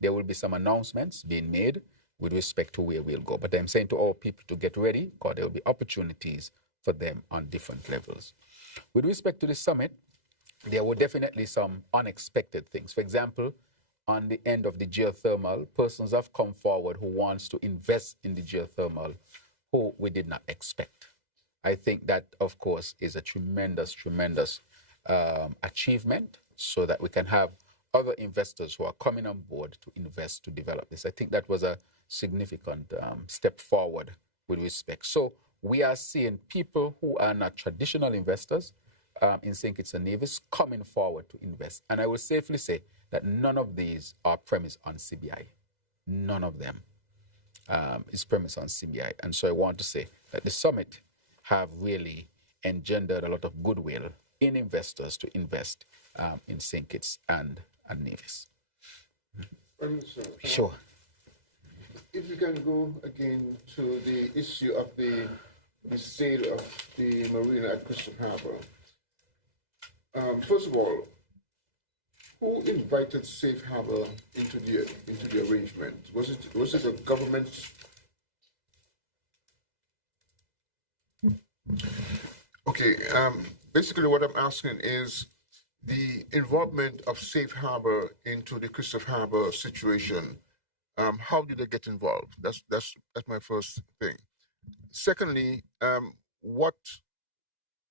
there will be some announcements being made with respect to where we'll go. But I'm saying to all people to get ready, because there will be opportunities for them on different levels. With respect to the summit, there were definitely some unexpected things. For example, on the end of the geothermal, persons have come forward who wants to invest in the geothermal who we did not expect. I think that, of course, is a tremendous achievement, so that we can have other investors who are coming on board to invest to develop this. I think that was a significant step forward with respect. So we are seeing people who are not traditional investors in St. Kitts and Nevis coming forward to invest. And I will safely say that none of these are premised on CBI. None of them is premised on CBI. And so I want to say that the summit have really engendered a lot of goodwill in investors to invest in St. Kitts and Nevis. Sure. If you can go again to the issue of the sale of the marina at Christopher Harbour. First of all, who invited Safe Harbour into the arrangement? Was it the government? Okay. Basically, what I'm asking is the involvement of Safe Harbour into the Christopher Harbour situation. How did they get involved? That's my first thing. Secondly, what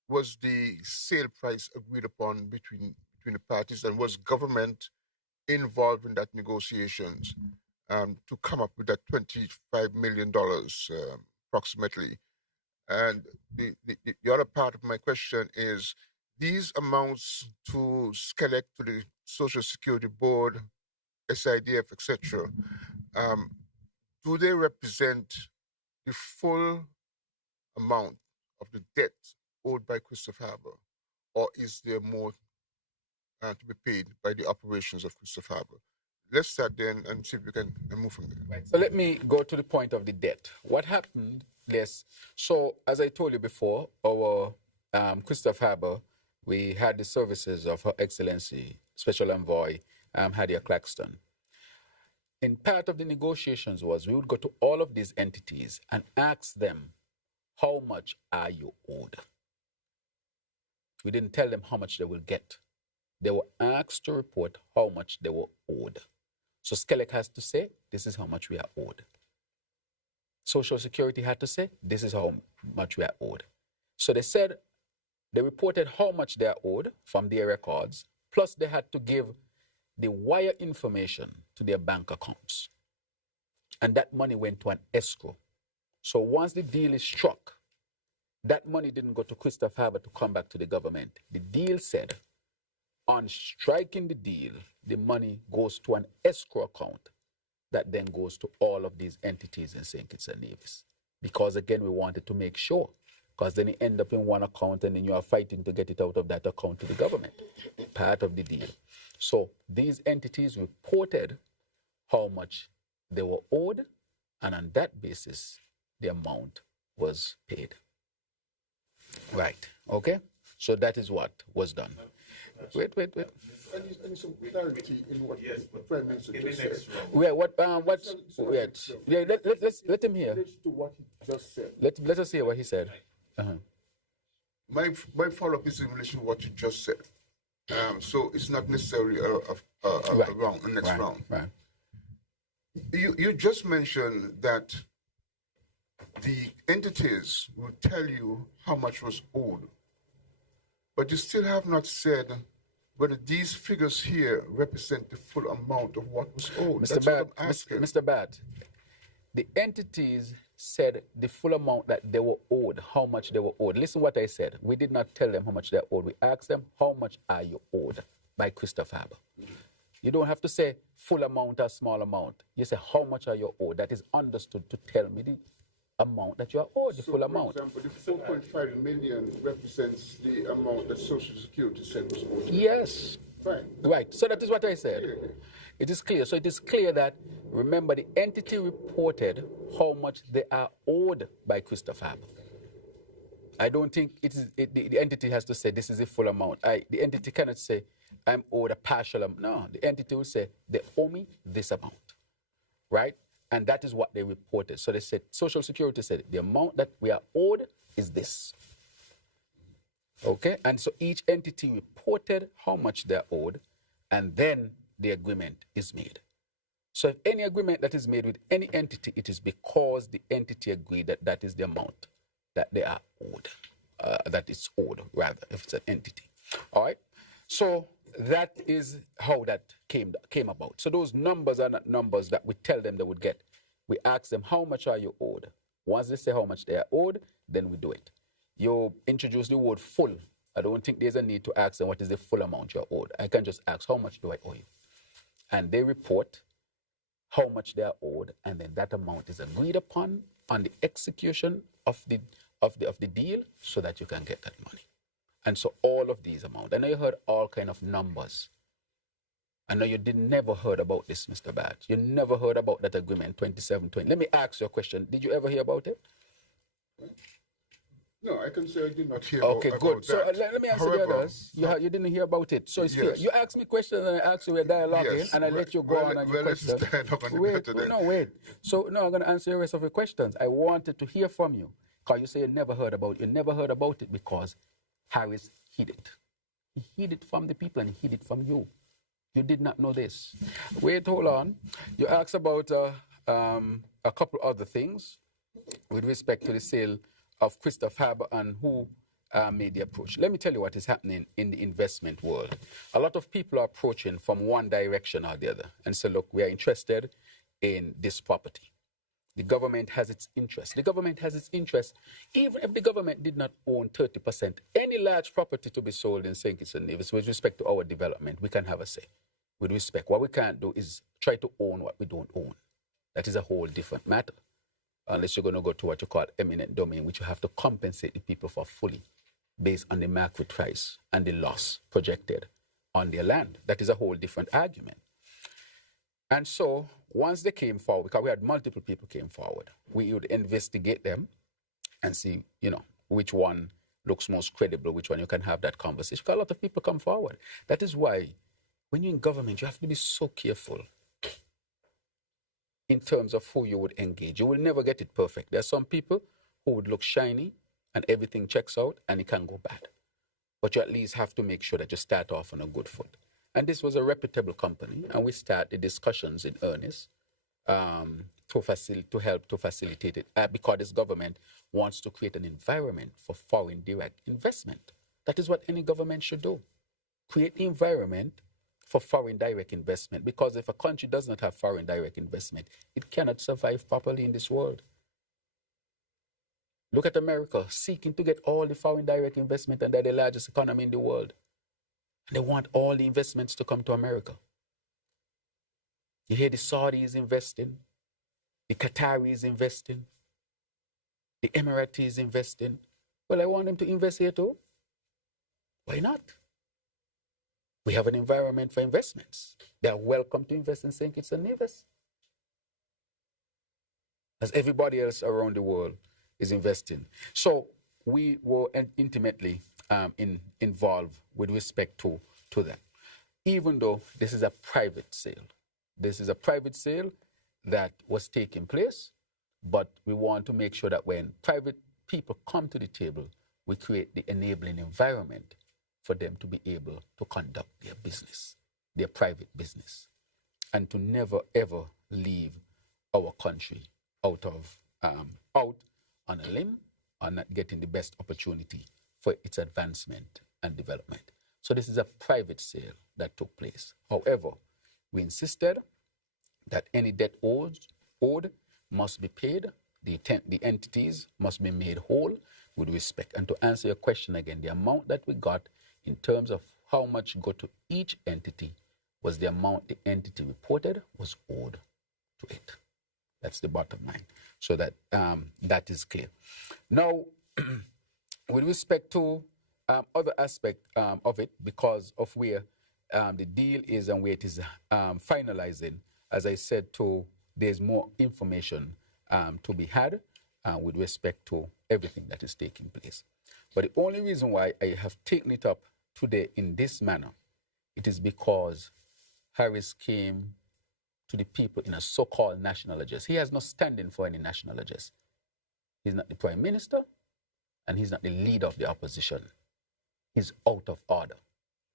was the sale price agreed upon between the parties, and was government involved in that negotiations to come up with that $25 million approximately? And the other part of my question is, these amounts to SCELEC, to the Social Security Board, SIDF, etc., do they represent the full amount of the debt owed by Christopher Harbour, or is there more to be paid by the operations of Christopher Harbour? Let's start then and see if we can move from there. Right. So let me go to the point of the debt. What happened? Yes. So as I told you before, our Christopher Harbour, we had the services of Her Excellency Special Envoy Hadia Claxton. In part of the negotiations was we would go to all of these entities and ask them, how much are you owed? We didn't tell them how much they will get. They were asked to report how much they were owed. So SCELEC has to say, this is how much we are owed. Social Security had to say, this is how much we are owed. So they said, they reported how much they are owed from their records, plus they had to give the wire information to their bank accounts. And that money went to an escrow. So once the deal is struck, that money didn't go to Christopher Harbour to come back to the government. The deal said, on striking the deal, the money goes to an escrow account that then goes to all of these entities in St. Kitts and Nevis. Because again, we wanted to make sure, because then you end up in one account and then you are fighting to get it out of that account to the government. Part of the deal. So these entities reported how much they were owed, and on that basis, the amount was paid. Right, okay? So that is what was done. Wait. I need some clarity in what the Prime Minister just said. Wait. Yeah, let him hear. To what he just said. Let us hear what he said. Uh-huh. My follow-up is in relation to what you just said. So it's not necessarily a next round. Right. You just mentioned that the entities will tell you how much was owed. But you still have not said whether these figures here represent the full amount of what was owed. That's what I'm asking. Mr. Bat, the entities said the full amount that they were owed, how much they were owed. Listen what I said. We did not tell them how much they're owed. We asked them, how much are you owed by Christopher Harbour? You don't have to say full amount or small amount. You say, how much are you owed? That is understood to tell me the amount that you are owed, the full amount. For example, the 4.5 million represents the amount that Social Security said was owed. Yes. Fine. Right. So that is what I said. It is clear. So it is clear that, remember, the entity reported how much they are owed by Christopher Harbour. I don't think the entity has to say this is the full amount. The entity cannot say I'm owed a partial amount. No, the entity will say they owe me this amount, right? And that is what they reported. So they said, Social Security said the amount that we are owed is this. Okay? And so each entity reported how much they're owed, and then the agreement is made. So if any agreement that is made with any entity, it is because the entity agreed that that is the amount that they are owed, that is owed, rather, if it's an entity. All right? So that is how that came about. So those numbers are not numbers that we tell them they would get. We ask them, how much are you owed? Once they say how much they are owed, then we do it. You introduce the word full. I don't think there's a need to ask them what is the full amount you're owed. I can just ask, how much do I owe you? And they report how much they are owed, and then that amount is agreed upon on the execution of the deal so that you can get that money. And so all of these amounts. I know you heard all kind of numbers. I know you never heard about this, Mr. Bat. You never heard about that agreement, 2720. Let me ask you a question. Did you ever hear about it? No, I can say I did not hear okay, about good. that. So let me answer the others. You didn't hear about it. So it's fair. You ask me questions and I ask you a dialogue and I let you go on and your questions. Wait. So now I'm going to answer the rest of your questions. I wanted to hear from you because you say you never heard about it. You never heard about it because Harris hid it. He hid it from the people and he hid it from you. You did not know this. Wait, hold on. You asked about a couple other things with respect to the sale of Christopher Harbour and who made the approach. Let me tell you what is happening in the investment world. A lot of people are approaching from one direction or the other and say, look, we are interested in this property. The government has its interest. The government has its interest. Even if the government did not own 30%, any large property to be sold in St. Kitts and Nevis, with respect to our development, we can have a say. With respect, what we can't do is try to own what we don't own. That is a whole different matter. Unless you're going to go to what you call eminent domain, which you have to compensate the people for fully based on the market price and the loss projected on their land. That is a whole different argument. And so once they came forward, because we had multiple people came forward, we would investigate them and see, which one looks most credible, which one you can have that conversation. Because a lot of people come forward. That is why when you're in government, you have to be so careful in terms of who you would engage. You will never get it perfect. There are some people who would look shiny and everything checks out and it can go bad. But you at least have to make sure that you start off on a good foot. And this was a reputable company, and we started discussions in earnest to help to facilitate it because this government wants to create an environment for foreign direct investment. That is what any government should do. Create the environment for foreign direct investment, because if a country does not have foreign direct investment, it cannot survive properly in this world. Look at America, seeking to get all the foreign direct investment, and they're the largest economy in the world. And they want all the investments to come to America. You hear the Saudis investing, the Qataris investing, the Emiratis investing. Well, I want them to invest here too. Why not? We have an environment for investments. They are welcome to invest in St. Kitts and Nevis, as everybody else around the world is investing. So we were intimately involved with respect to that. Even though this is a private sale. This is a private sale that was taking place, but we want to make sure that when private people come to the table, we create the enabling environment for them to be able to conduct their business, their private business, and to never, ever leave our country out on a limb or not getting the best opportunity for its advancement and development. So this is a private sale that took place. However, we insisted that any debt owed must be paid. The entities must be made whole with respect. And to answer your question again, the amount that we got in terms of how much go to each entity was the amount the entity reported was owed to it. That's the bottom line. So that that is clear. Now, with respect to other aspect of it, because of where the deal is and where it is finalizing, as I said, there's more information to be had with respect to everything that is taking place. But the only reason why I have taken it up today in this manner, it is because Harris came to the people in a so-called national address. He has no standing for any national address. He's not the prime minister, and he's not the leader of the opposition. He's out of order.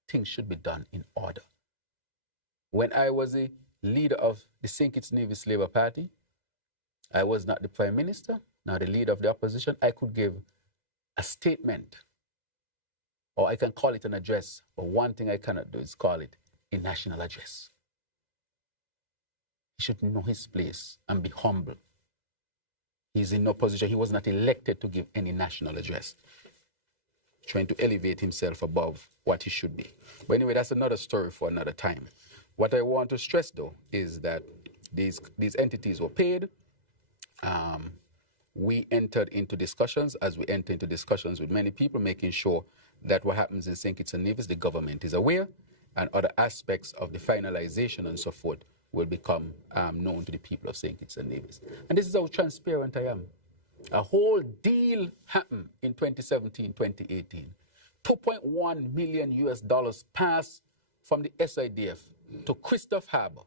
Things should be done in order. When I was the leader of the St. Kitts Nevis Labour Party, I was not the prime minister, now the leader of the opposition. I could give a statement, or I can call it an address, but one thing I cannot do is call it a national address. He should know his place and be humble. He's in no position. He was not elected to give any national address, trying to elevate himself above what he should be. But anyway, that's another story for another time. What I want to stress, though, is that these entities were paid. We entered into discussions, as we enter into discussions with many people, making sure that what happens in St. Kitts and Nevis, the government is aware, and other aspects of the finalization and so forth will become known to the people of St. Kitts and Nevis. And this is how transparent I am. A whole deal happened in 2017, 2018. $2.1 million US passed from the SIDF to Christophe Harbour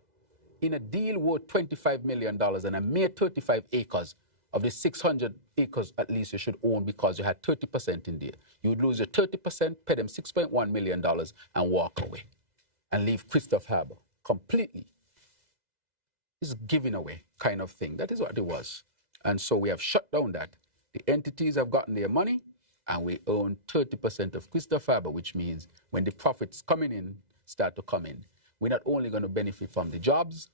in a deal worth $25 million and a mere 35 acres of the 600 acres at least you should own, because you had 30% in there. You would lose your 30%, pay them $6.1 million and walk away and leave Christophe Harbour completely. It's giving away kind of thing. That is what it was. And so we have shut down that. The entities have gotten their money and we own 30% of Christophe Harbour, which means when the profits coming in start to come in, we're not only going to benefit from the jobs,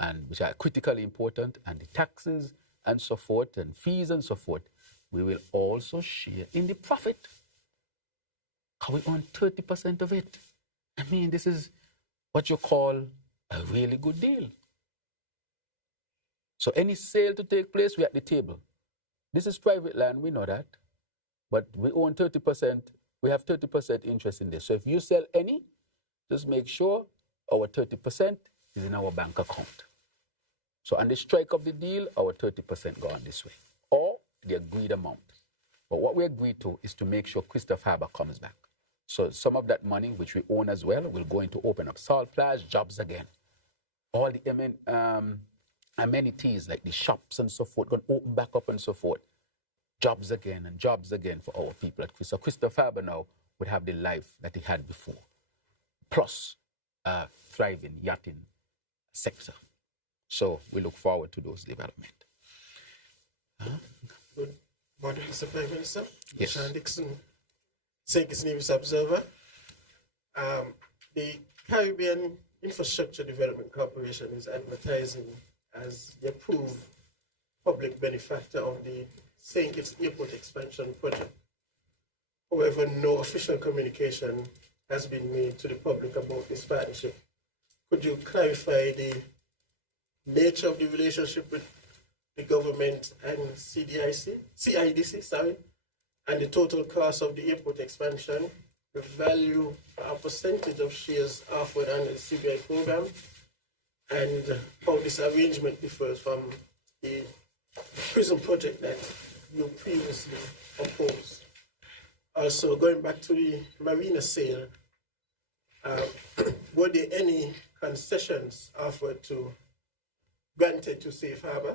and which are critically important, and the taxes and so forth, and fees and so forth, we will also share in the profit. Because we own 30% of it. I mean, this is what you call a really good deal. So any sale to take place, we're at the table. This is private land, we know that. But we own 30%, we have 30% interest in this. So if you sell any, just make sure our 30% is in our bank account. So on the strike of the deal, our 30% gone this way, or the agreed amount. But what we agreed to is to make sure Christophe Harbour comes back. So some of that money, which we own as well, will go into open up salt plage, jobs again. All the amenities like the shops and so forth, going to open back up and so forth. Jobs again and jobs again for our people at Christophe. So Christophe Harbour now would have the life that he had before, plus a thriving yachting sector. So we look forward to those developments. Good morning, Mr. Prime Minister. Yes. Sean Dixon, St. Kitts Nevis Observer. The Caribbean Infrastructure Development Corporation is advertising as the approved public benefactor of the St. Kitts Airport Expansion Project. However, no official communication has been made to the public about this partnership. Could you clarify the nature of the relationship with the government and CIDC, and the total cost of the airport expansion, the value or percentage of shares offered under the CBI program, and how this arrangement differs from the prison project that you previously opposed? Also, going back to the marina sale, were there any concessions granted to Safe Harbour?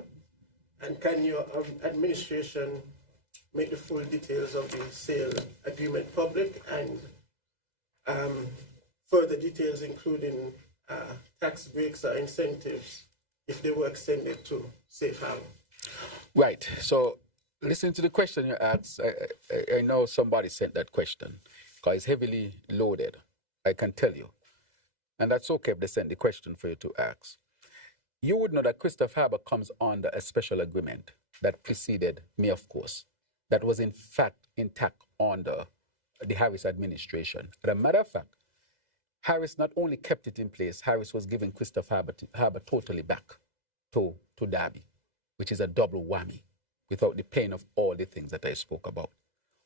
And can your administration make the full details of the sale agreement public, and further details including tax breaks or incentives if they were extended to Safe Harbour? Right. So listen to the question you asked. I know somebody sent that question because it's heavily loaded. I can tell you. And that's okay if they sent the question for you to ask. You would know that Christopher Harbour comes under a special agreement that preceded me, of course, that was in fact intact under the Harris administration. As a matter of fact, Harris not only kept it in place, Harris was giving Christopher Harbour totally back to Derby, which is a double whammy without the pain of all the things that I spoke about.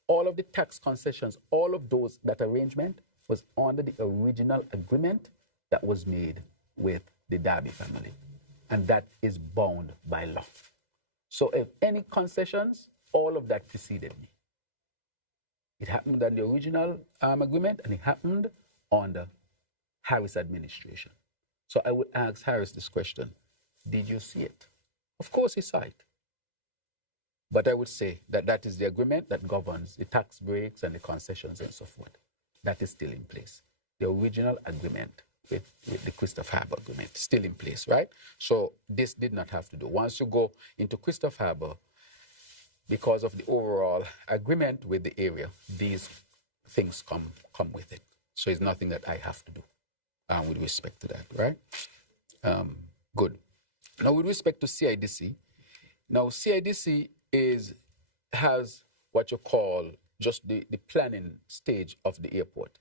All of the tax concessions, all of those, that arrangement was under the original agreement that was made with the Derby family. And that is bound by law. So if any concessions, all of that preceded me. It happened under the original agreement, and it happened under Harris administration. So I would ask Harris this question: did you see it? Of course he saw it. But I would say that that is the agreement that governs the tax breaks and the concessions and so forth. That is still in place. The original agreement with the Christopher Harbour agreement still in place, right? So this did not have to do. Once you go into Christopher Harbour, because of the overall agreement with the area, these things come with it. So it's nothing that I have to do with respect to that, right? Good. Now, with respect to CIDC, now CIDC has what you call just the planning stage of the airport.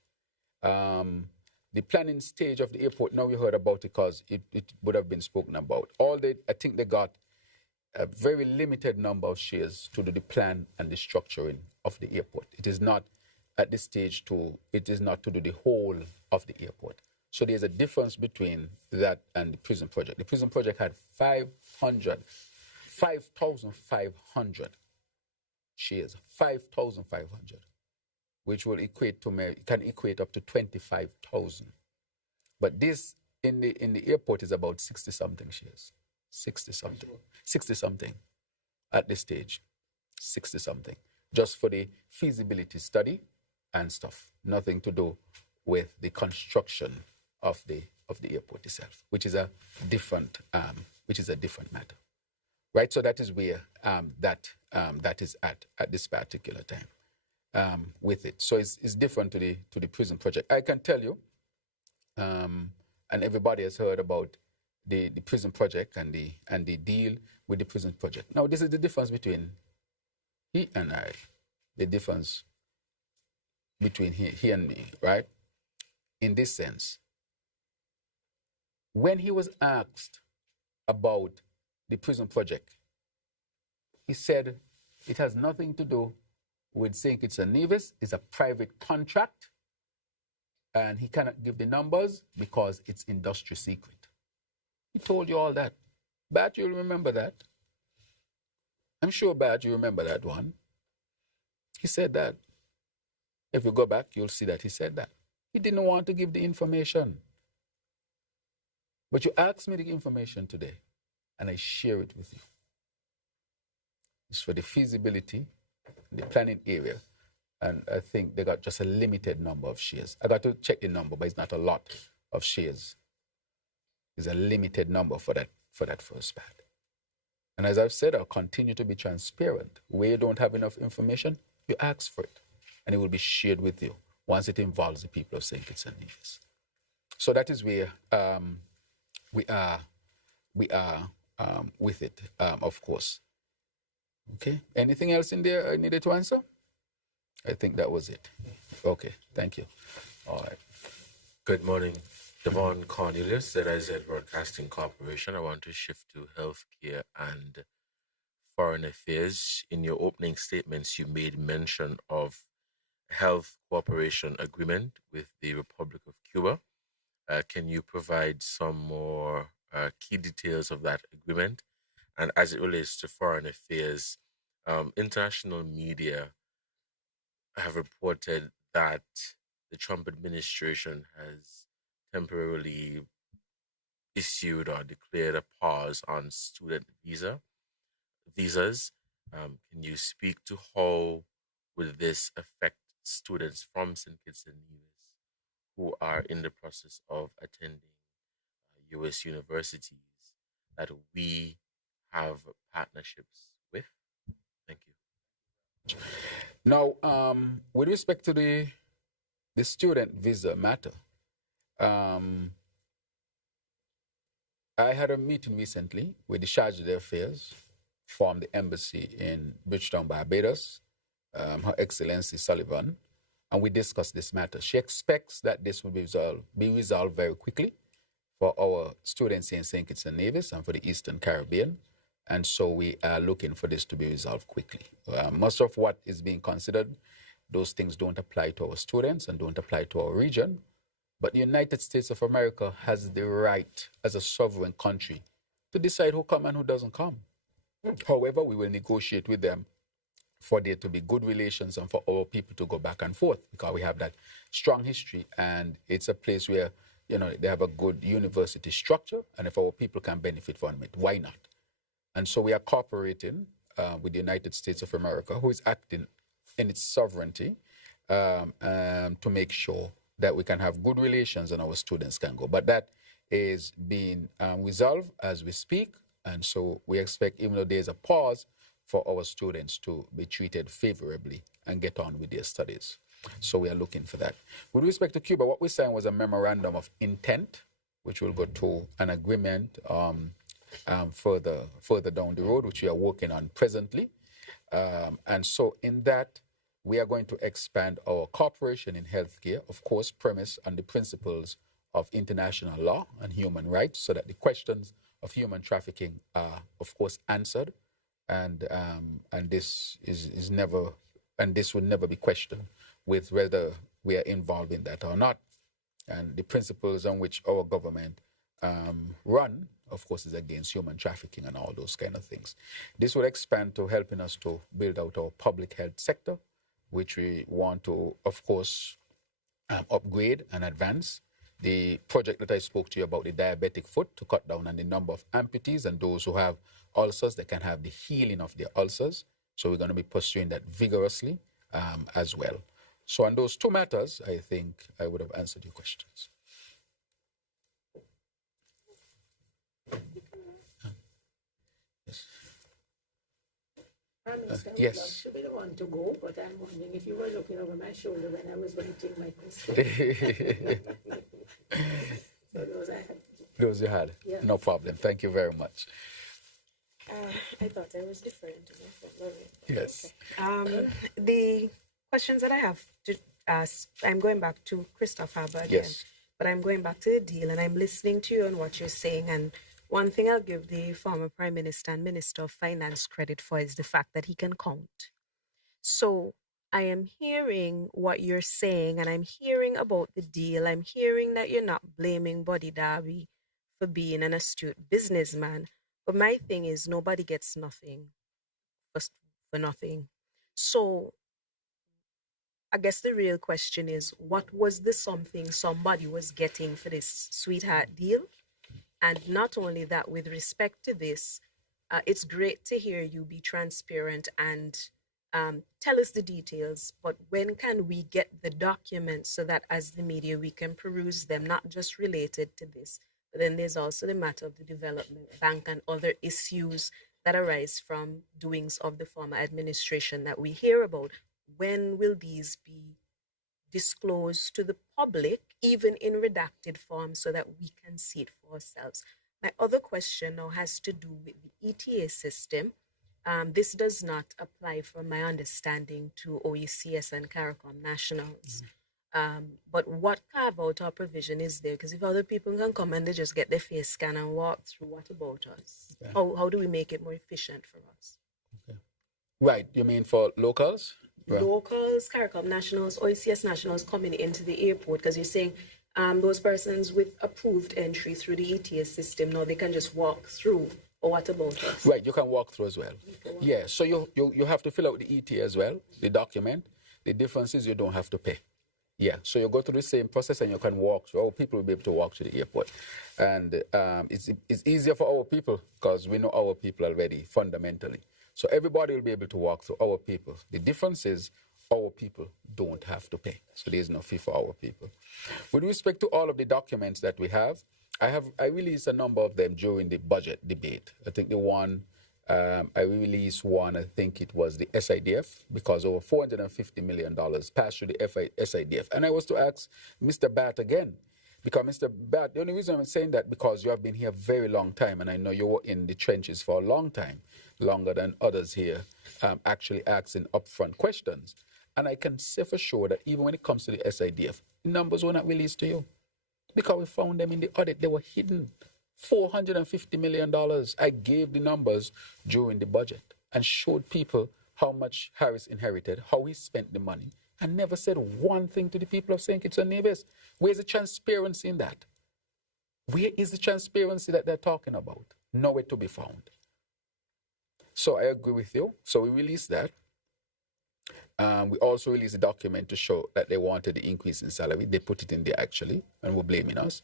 The planning stage of the airport, now we heard about it because it would have been spoken about. I think they got a very limited number of shares to do the plan and the structuring of the airport. It is not at this stage it is not to do the whole of the airport. So there's a difference between that and the prison project. The prison project had 5,500 shares, 5,500, which will can equate up to 25,000. But this in the airport is about 60-something shares. 60-something at this stage, 60-something, just for the feasibility study and stuff. Nothing to do with the construction of the airport itself, which is a different matter, right? So that is where that is at this particular time with it. So it's different to the prison project. I can tell you, and everybody has heard about the prison project and the deal with the prison project. Now, this is the difference between he and I, the difference between he and me, right? In this sense, when he was asked about the prison project, he said it has nothing to do with St. Kitts and Nevis. It's a private contract, and he cannot give the numbers because it's industry secret. He told you all that. Bat, you'll remember that. I'm sure, Bat, you remember that one. He said that. If you go back, you'll see that he said that. He didn't want to give the information. But you asked me the information today, and I share it with you. It's for the feasibility, the planning area, and I think they got just a limited number of shares. I got to check the number, but it's not a lot of shares. It's a limited number for that first part. And as I've said, I'll continue to be transparent. Where you don't have enough information, you ask for it, and it will be shared with you once it involves the people of St. Kitts and Nevis. So that is where we are with it, of course. Okay. Anything else in there I needed to answer? I think that was it. Okay. Thank you. All right. Good morning. Devon Cornelius, ZIZ Broadcasting Corporation. I want to shift to healthcare and foreign affairs. In your opening statements, you made mention of health cooperation agreement with the Republic of Cuba. Can you provide some more key details of that agreement? And as it relates to foreign affairs, international media have reported that the Trump administration has temporarily issued or declared a pause on student visas. Can you speak to how will this affect students from St. Kitts and Nevis who are in the process of attending U.S. universities that we have partnerships with? Thank you. Now, with respect to the student visa matter, I had a meeting recently with the Charge d'Affaires from the embassy in Bridgetown, Barbados, Her Excellency Sullivan, and we discussed this matter. She expects that this will be resolved very quickly for our students in St. Kitts and Nevis and for the Eastern Caribbean. And so we are looking for this to be resolved quickly. Most of what is being considered, those things don't apply to our students and don't apply to our region. But the United States of America has the right, as a sovereign country, to decide who come and who doesn't come. However, we will negotiate with them for there to be good relations and for our people to go back and forth, because we have that strong history, and it's a place where, you know, they have a good university structure, and if our people can benefit from it, why not? And so we are cooperating with the United States of America, who is acting in its sovereignty, to make sure that we can have good relations and our students can go. But that is being resolved as we speak, and so we expect, even though there's a pause, for our students to be treated favorably and get on with their studies. So we are looking for that. With respect to Cuba, what we signed was a memorandum of intent, which will go to an agreement further down the road, which we are working on presently. And so in that, we are going to expand our cooperation in healthcare, of course, premise on the principles of international law and human rights, so that the questions of human trafficking are, of course, answered. And this is never, and this will never be questioned with whether we are involved in that or not. And the principles on which our government run, of course, is against human trafficking and all those kind of things. This will expand to helping us to build out our public health sector, which we want to, of course, upgrade and advance. The project that I spoke to you about, the diabetic foot, to cut down on the number of amputees and those who have ulcers, they can have the healing of their ulcers. So we're going to be pursuing that vigorously as well. So on those two matters, I think I would have answered your questions. Yes. Prime Minister, yes. I would love to be the one to go, but I'm wondering if you were looking over my shoulder when I was writing my question. So those I had. Those you had? Yeah. No problem. Thank you very much. I thought I was different. Yes. Okay. The questions that I have to ask, I'm going back to Christopher Harbour again. Yes. But I'm going back to the deal, and I'm listening to you and what you're saying. And one thing I'll give the former Prime Minister and Minister of Finance credit for is the fact that he can count. So I am hearing what you're saying, and I'm hearing about the deal. I'm hearing that you're not blaming Buddy Darby for being an astute businessman. But my thing is, nobody gets nothing for nothing. So I guess the real question is, what was the something somebody was getting for this sweetheart deal? And not only that, with respect to this, it's great to hear you be transparent and tell us the details, but when can we get the documents so that as the media we can peruse them, not just related to this, but then there's also the matter of the development bank and other issues that arise from doings of the former administration that we hear about. When will these be disclosed to the public, even in redacted form, so that we can see it for ourselves? My other question now has to do with the ETA system. This does not apply, from my understanding, to OECS and CARICOM nationals. But what carve-out or provision is there? Because if other people can come and they just get their face scan and walk through, what about us? Okay. How do we make it more efficient for us? Okay. Right, you mean for locals? Right. Locals, CARICOM nationals, OECS nationals coming into the airport, because you're saying those persons with approved entry through the ETS system, now they can just walk through. Or what about us? Right, you can walk through as well. Yeah, so you have to fill out the ETA as well, the document. The difference is you don't have to pay. Yeah, so you go through the same process and you can walk through. Our people will be able to walk to the airport. And it's easier for our people because we know our people already fundamentally. So everybody will be able to walk through, our people. The difference is our people don't have to pay. So there's no fee for our people. With respect to all of the documents that we have, I released a number of them during the budget debate. I think the one I released one, I think it was the SIDF, because over $450 million passed through the SIDF. And I was to ask Mr. Bat again, because Mr. Bat, the only reason I'm saying that, because you have been here a very long time, and I know you were in the trenches for a long time, longer than others here, actually asking upfront questions. And I can say for sure that even when it comes to the SIDF, the numbers were not released to you, because we found them in the audit. They were hidden. $450 million. I gave the numbers during the budget and showed people how much Harris inherited, how he spent the money, and never said one thing to the people of St. Kitts and Nevis. Where's the transparency in that? Where is the transparency that they're talking about? Nowhere to be found. So I agree with you. So we released that. We also released a document to show that they wanted the increase in salary. They put it in there actually, and were blaming us.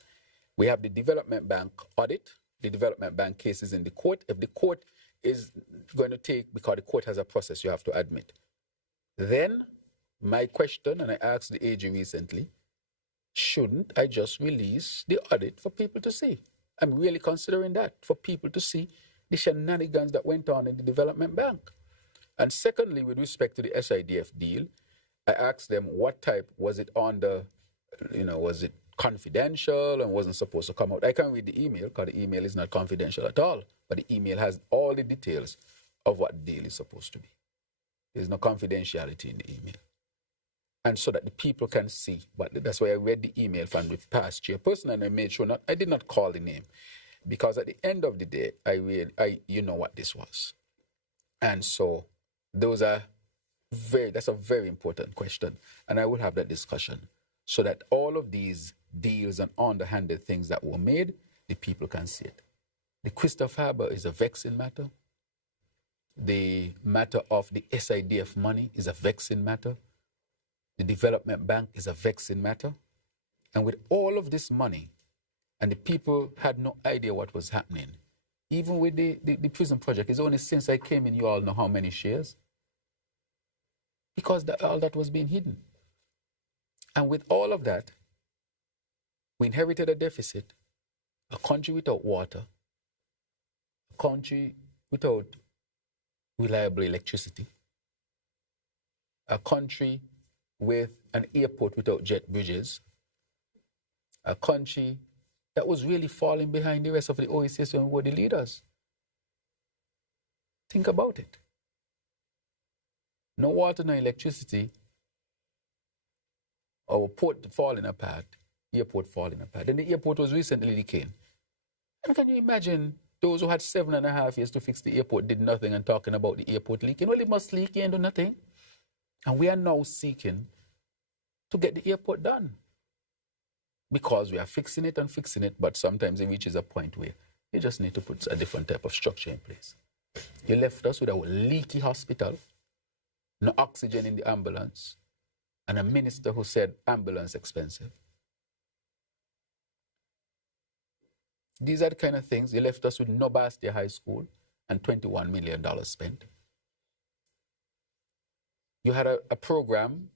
We have the development bank audit. The development bank case is in the court. If the court is going to take, because the court has a process you have to admit, then my question, and I asked the AG recently, shouldn't I just release the audit for people to see? I'm really considering that, for people to see the shenanigans that went on in the development bank. And secondly, with respect to the SIDF deal, I asked them what type, was it under, was it confidential and wasn't supposed to come out? I can read the email, because the email is not confidential at all, but the email has all the details of what the deal is supposed to be. There's no confidentiality in the email. And so that the people can see, but that's why I read the email from the past chairperson, and I made sure I did not call the name, because at the end of the day, you know what this was. And so that's a very important question, and I will have that discussion so that all of these deals and underhanded things that were made, the people can see it. The Christopher Harbour is a vexing matter. The matter of the SIDF money is a vexing matter. The development bank is a vexing matter. And with all of this money, and the people had no idea what was happening, even with the prison project, it's only since I came in, you all know how many shares, because all that was being hidden. And with all of that, we inherited a deficit, a country without water, a country without reliable electricity, a country with an airport without jet bridges, a country that was really falling behind the rest of the OECS when we were the leaders. Think about it. No water, no electricity, our port falling apart, airport falling apart. Then the airport was recently leaking. And can you imagine those who had 7.5 years to fix the airport did nothing and talking about the airport leaking? Well, it must leak and do nothing. And we are now seeking to get the airport done, because we are fixing it, but sometimes it reaches a point where you just need to put a different type of structure in place. You left us with a leaky hospital, no oxygen in the ambulance, and a minister who said ambulance expensive. These are the kind of things. You left us with no Bastia High School and $21 million spent. You had a program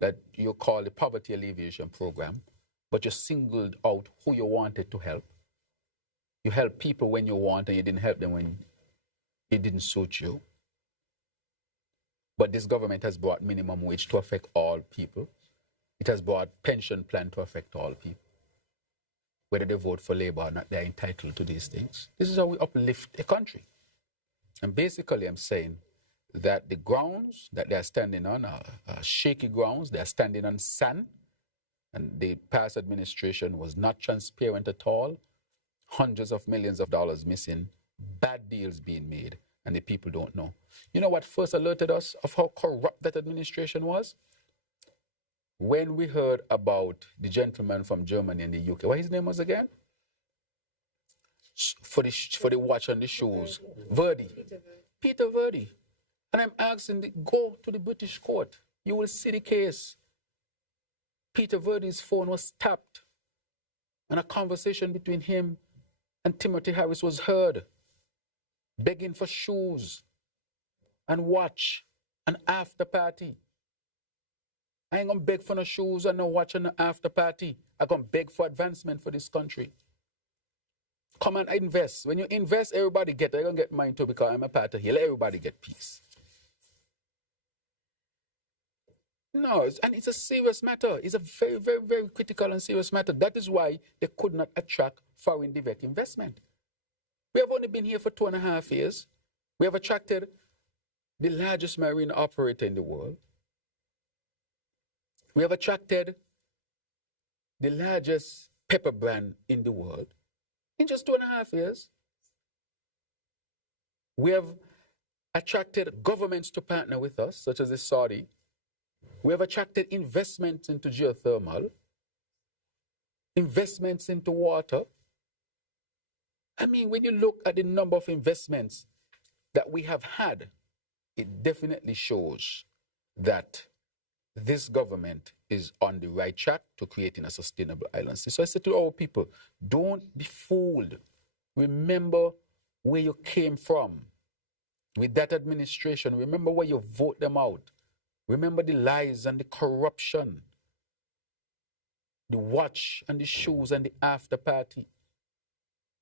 that you call the Poverty Alleviation Program, but you singled out who you wanted to help. You helped people when you want, and you didn't help them when it didn't suit you. But this government has brought minimum wage to affect all people. It has brought pension plan to affect all people. Whether they vote for Labour or not, they're entitled to these things. This is how we uplift a country. And basically, I'm saying that the grounds that they're standing on are shaky grounds. They're standing on sand. And the past administration was not transparent at all. Hundreds of millions of dollars missing, bad deals being made, and the people don't know. You know what first alerted us of how corrupt that administration was? When we heard about the gentleman from Germany and the UK, what his name was again? For the watch on the shoes. Verdi. Peter Verdi. And I'm asking, go to the British court. You will see the case. Peter Verdi's phone was tapped, and a conversation between him and Timothy Harris was heard, begging for shoes and watch, an after party. I ain't gonna beg for no shoes and no watch and no after party. I'm gonna beg for advancement for this country. Come and invest. When you invest, everybody get. I don't get mine too because I'm a part of here. Let everybody get peace. No, and it's a serious matter. It's a very, very, very critical and serious matter. That is why they could not attract foreign direct investment. We have only been here for 2.5 years. We have attracted the largest marine operator in the world. We have attracted the largest pepper brand in the world in just 2.5 years. We have attracted governments to partner with us, such as the Saudi. We have attracted investments into geothermal, investments into water. I mean, when you look at the number of investments that we have had, it definitely shows that this government is on the right track to creating a sustainable island. So I say to our people, don't be fooled. Remember where you came from with that administration. Remember where you vote them out. Remember the lies and the corruption, the watch and the shoes and the after party.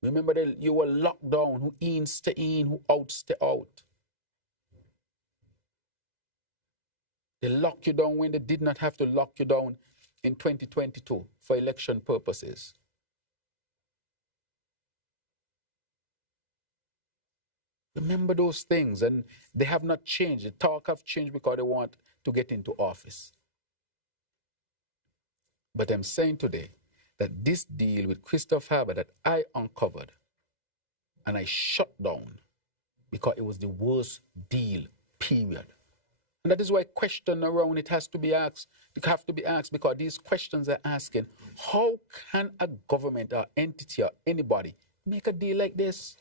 Remember that you were locked down, who in stay in, who out stay out. They locked you down when they did not have to lock you down in 2022 for election purposes. Remember those things, and they have not changed. The talk have changed because they want to get into office. But I'm saying today that this deal with Christopher Harbour that I uncovered and I shut down because it was the worst deal, period. And that is why question around it has to be asked. It have to be asked because these questions are asking, how can a government or entity or anybody make a deal like this?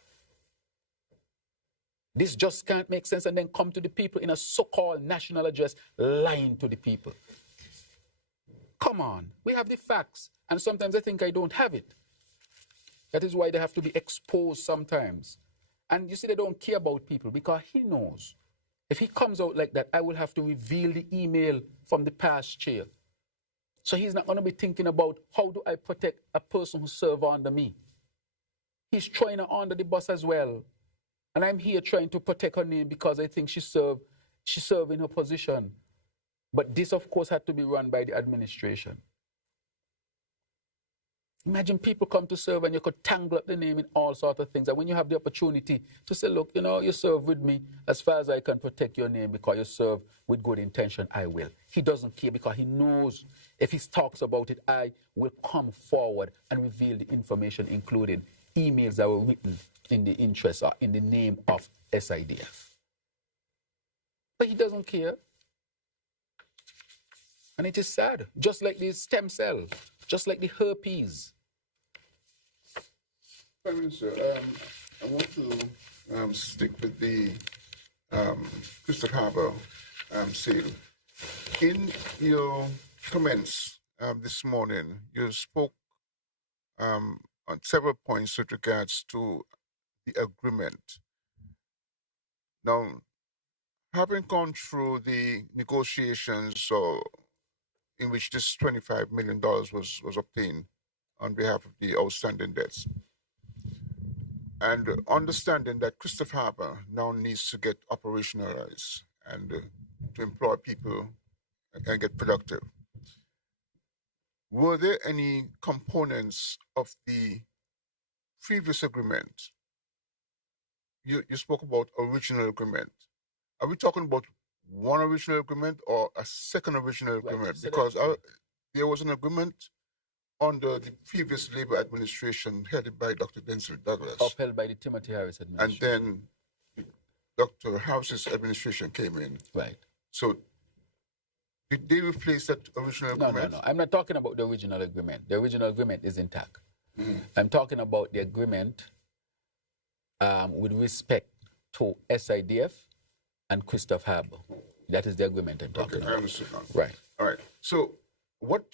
This just can't make sense, and then come to the people in a so-called national address lying to the people. Come on, we have the facts, and sometimes I think I don't have it. That is why they have to be exposed sometimes. And you see, they don't care about people because he knows. If he comes out like that, I will have to reveal the email from the past chair. So he's not going to be thinking about how do I protect a person who serves under me. He's trying to under the bus as well. And I'm here trying to protect her name because I think she served in her position. But this, of course, had to be run by the administration. Imagine people come to serve and you could tangle up the name in all sorts of things. And when you have the opportunity to say, look, you serve with me, as far as I can protect your name because you serve with good intention, I will. He doesn't care because he knows if he talks about it, I will come forward and reveal the information, including emails that were written in the interest or in the name of SIDF. But he doesn't care. And it is sad, just like the stem cell, just like the herpes. Prime Minister, I want to stick with the Christopher Harbour sale. In your comments this morning, you spoke on several points with regards to the agreement. Now, having gone through the negotiations in which this $25 million was obtained on behalf of the outstanding debts, and understanding that Christopher Harbour now needs to get operationalized and to employ people and get productive, were there any components of the previous agreement? You spoke about original agreement. Are we talking about one original agreement or a second original agreement? Because there was an agreement under the previous Labour administration headed by Dr. Denzel Douglas. Upheld by the Timothy Harris administration. And then Dr. Harris's administration came in. Right. So did they replace that original agreement? No. I'm not talking about the original agreement. The original agreement is intact. Mm-hmm. I'm talking about the agreement with respect to SIDF and Christopher Harbour. That is the agreement I'm talking about. I understand now. Right. All right. So what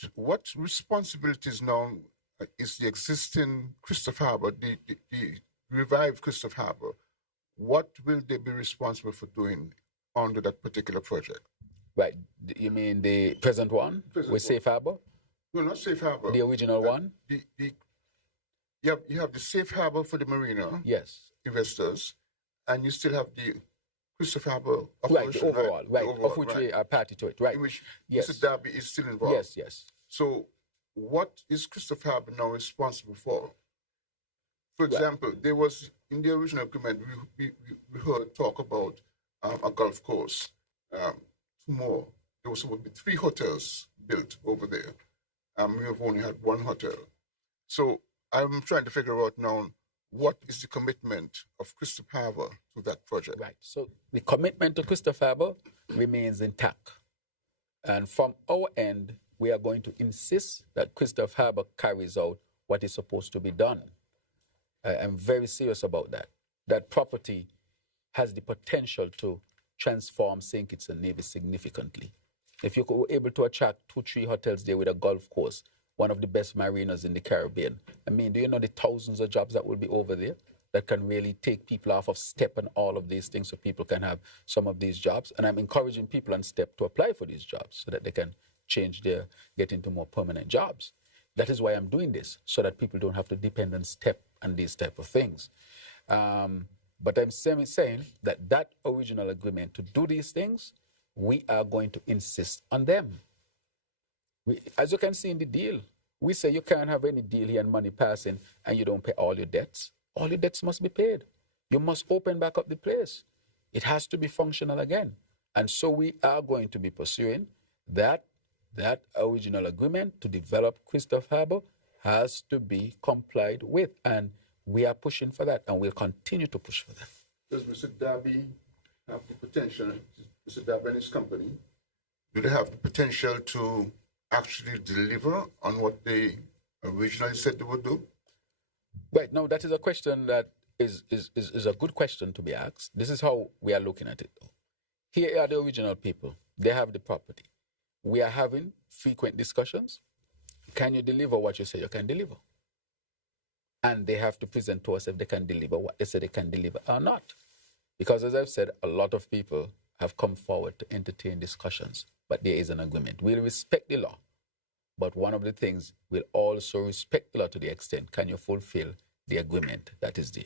responsibilities now is the existing Christopher Harbour, the revived Christopher Harbour, what will they be responsible for doing under that particular project? Right. You mean the present one with Safe Harbour? No, not Safe Harbour. The original one? You have the safe harbor for the marina Yes. investors, and you still have the Christopher Harbour Right, the operation, overall, right, The overall, of which right. we are party to it, right. In which Yes. Mr. Darby is still involved. Yes, yes. So what is Christopher Harbour now responsible for? For example, there was, in the original agreement, we heard talk about a golf course. Two more. There was supposed to be 3 hotels built over there. We have only had 1 hotel. So I'm trying to figure out now what is the commitment of Christopher Harbour to that project. Right. So the commitment to Christopher Harbour remains intact. And from our end, we are going to insist that Christopher Harbour carries out what is supposed to be done. I'm very serious about that. That property has the potential to transform St. Kitts and Nevis significantly. If you were able to attract 2-3 hotels there with a golf course, one of the best marinas in the Caribbean, I mean, do you know the thousands of jobs that will be over there that can really take people off of STEP and all of these things so people can have some of these jobs? And I'm encouraging people on STEP to apply for these jobs so that they can get into more permanent jobs. That is why I'm doing this, so that people don't have to depend on STEP and these type of things. But I'm saying that original agreement to do these things, we are going to insist on them. As you can see in the deal, we say you can't have any deal here and money passing and you don't pay all your debts. All your debts must be paid. You must open back up the place. It has to be functional again. And so we are going to be pursuing that original agreement to develop Christopher Harbour has to be complied with. And we are pushing for that, and we'll continue to push for that. Does Mr. Darby have the potential, Mr. Darby and his company, do they have the potential to actually deliver on what they originally said they would do? Right. Now, that is a question that is a good question to be asked. This is how we are looking at it. Here are the original people. They have the property. We are having frequent discussions. Can you deliver what you say you can deliver? And they have to present to us if they can deliver what they say they can deliver or not. Because as I've said, a lot of people have come forward to entertain discussions, but there is an agreement. We'll respect the law, but one of the things, we'll also respect the law to the extent, can you fulfill the agreement that is there?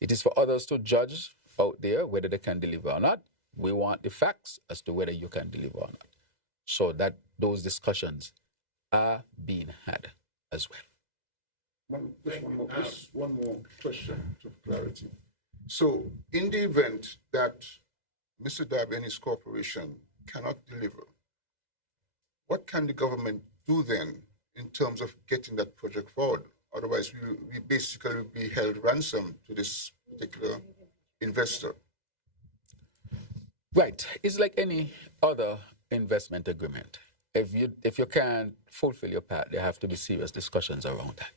It is for others to judge out there whether they can deliver or not. We want the facts as to whether you can deliver or not. So that those discussions are being had as well. One more question to clarity. So, in the event that Mr. Darby and his corporation cannot deliver, what can the government do then in terms of getting that project forward? Otherwise, we basically will be held ransom to this particular investor. Right. It's like any other investment agreement. If you can't fulfill your part, there have to be serious discussions around that.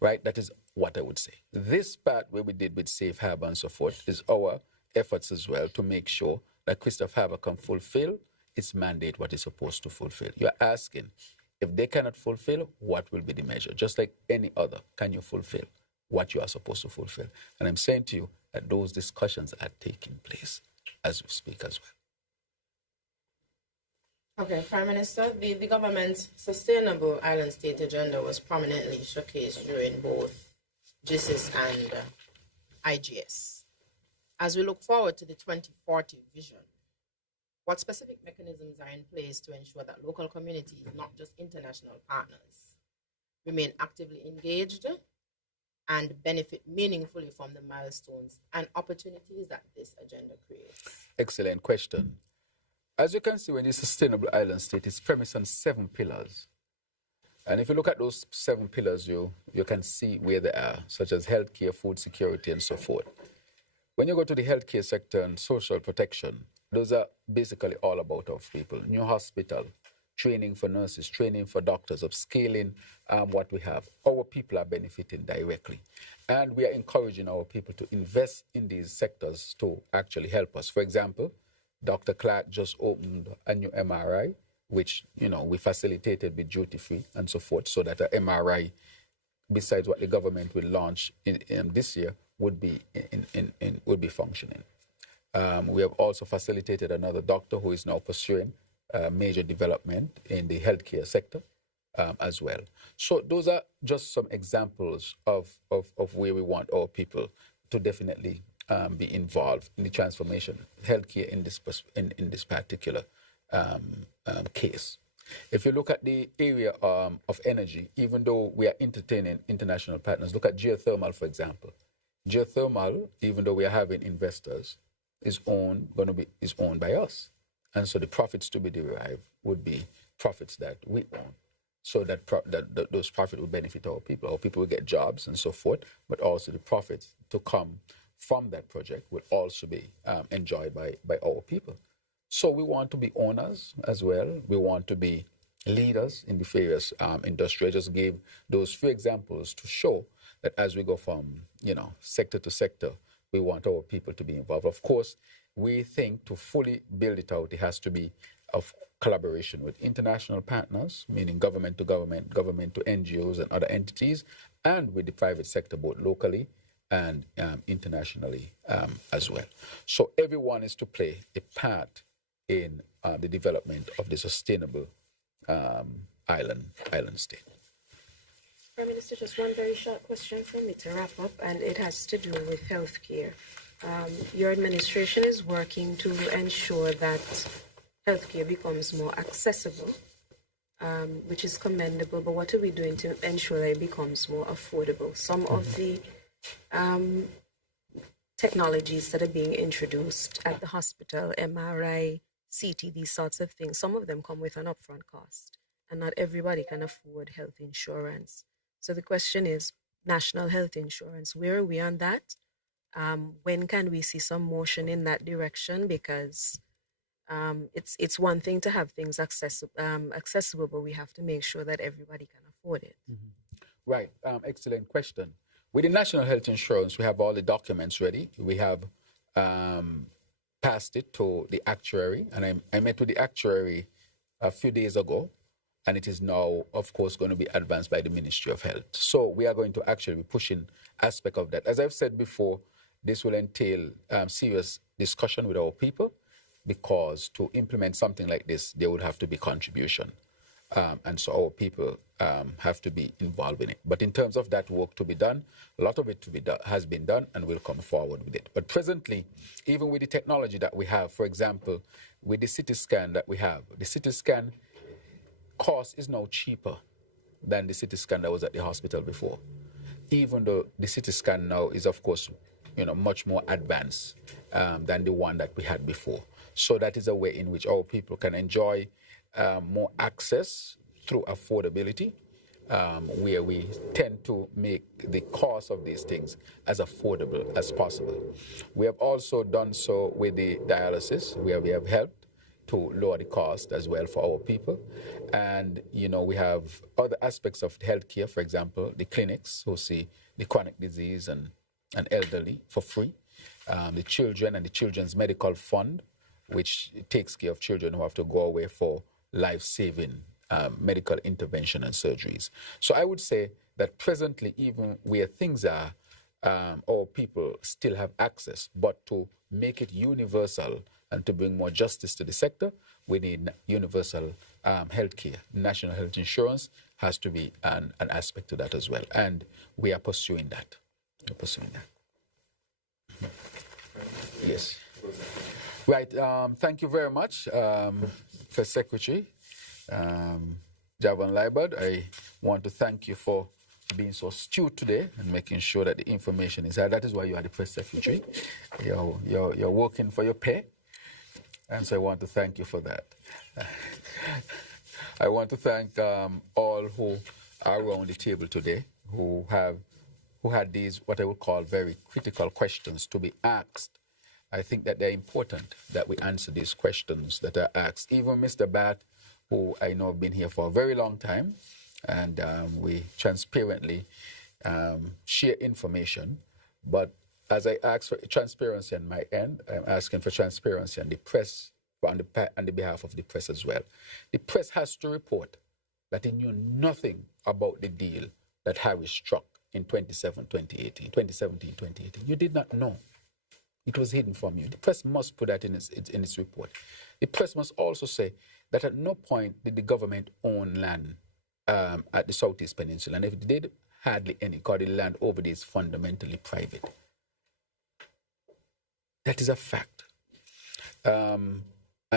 Right? That is what I would say. This part where we did with Safe Harbor and so forth is our efforts as well to make sure that Christopher Harbour can fulfill its mandate, what it's supposed to fulfill. You're asking, if they cannot fulfill, what will be the measure? Just like any other, can you fulfill what you are supposed to fulfill? And I'm saying to you that those discussions are taking place as we speak as well. Okay, Prime Minister, the government's Sustainable Island State agenda was prominently showcased during both GISIS and IGS. As we look forward to the 2040 vision, what specific mechanisms are in place to ensure that local communities, not just international partners, remain actively engaged and benefit meaningfully from the milestones and opportunities that this agenda creates? Excellent question. As you can see, when the Sustainable Island State is premised on 7 pillars. And if you look at those 7 pillars, you can see where they are, such as healthcare, food security, and so forth. When you go to the healthcare sector and social protection, those are basically all about our people. New hospital, training for nurses, training for doctors, upscaling what we have. Our people are benefiting directly. And we are encouraging our people to invest in these sectors to actually help us. For example, Dr. Clark just opened a new MRI, which, we facilitated with duty-free and so forth, so that an MRI, besides what the government will launch in this year, would be functioning. We have also facilitated another doctor who is now pursuing major development in the healthcare sector. as well. So those are just some examples of where we want our people to definitely be involved in the transformation, healthcare in this particular case. If you look at the area of energy, even though we are entertaining international partners, look at geothermal, for example. Geothermal, even though we are having investors, is owned by us. And so the profits to be derived would be profits that we own. So that those profits will benefit our people. Our people will get jobs and so forth, but also the profits to come from that project will also be enjoyed by our people. So we want to be owners as well. We want to be leaders in the various industry. I just gave those few examples to show that as we go from sector to sector, we want our people to be involved. Of course, we think to fully build it out, it has to be of collaboration with international partners, meaning government to government, government to NGOs and other entities, and with the private sector, both locally and internationally as well. So everyone is to play a part in the development of the sustainable island state. Prime Minister, just one very short question for me to wrap up, and it has to do with healthcare. Your administration is working to ensure that healthcare becomes more accessible, which is commendable, but what are we doing to ensure that it becomes more affordable? Some of the technologies that are being introduced at the hospital, MRI, CT, these sorts of things, some of them come with an upfront cost, and not everybody can afford health insurance. So the question is, national health insurance, where are we on that? When can we see some motion in that direction? Because it's one thing to have things accessible, but we have to make sure that everybody can afford it. Right, excellent question. With the national health insurance, we have all the documents ready. We have passed it to the actuary, and I met with the actuary a few days ago, and it is now, of course, going to be advanced by the Ministry of Health. So we are going to actually be pushing aspect of that. As I've said before, this will entail serious discussion with our people, because to implement something like this, there would have to be contribution. And so our people have to be involved in it. But in terms of that work to be done, a lot of it has been done, and we'll come forward with it. But presently, even with the technology that we have, for example, with the CT scan that we have, the CT scan cost is now cheaper than the CT scan that was at the hospital before. Even though the CT scan now is, of course, much more advanced than the one that we had before. So that is a way in which our people can enjoy more access through affordability, where we tend to make the cost of these things as affordable as possible. We have also done so with the dialysis, where we have helped to lower the cost as well for our people. And, we have other aspects of healthcare, for example, the clinics who see the chronic disease and elderly for free, the children and the Children's Medical Fund, which takes care of children who have to go away for life-saving medical intervention and surgeries. So I would say that presently, even where things are, our people still have access, but to make it universal and to bring more justice to the sector, we need universal health care. National health insurance has to be an aspect to that as well. And we are pursuing that. Yes. Right. Thank you very much, First Secretary Javon Liebert. I want to thank you for being so astute today and making sure that the information is there. That is why you are the Press Secretary. You're working for your pay. And so I want to thank you for that. I want to thank all who are around the table today who had these, what I would call, very critical questions to be asked. I think that they're important that we answer these questions that are asked. Even Mr. Bat, who I know have been here for a very long time, and we transparently share information. But as I ask for transparency on my end, I'm asking for transparency on the press, on the behalf of the press as well. The press has to report that they knew nothing about the deal that Harris struck in 2017-2018. You did not know. It was hidden from you. The press must put that in its report. The press must also say that at no point did the government own land at the Southeast Peninsula. And if it did, hardly any, because the land over there is fundamentally private. That is a fact. And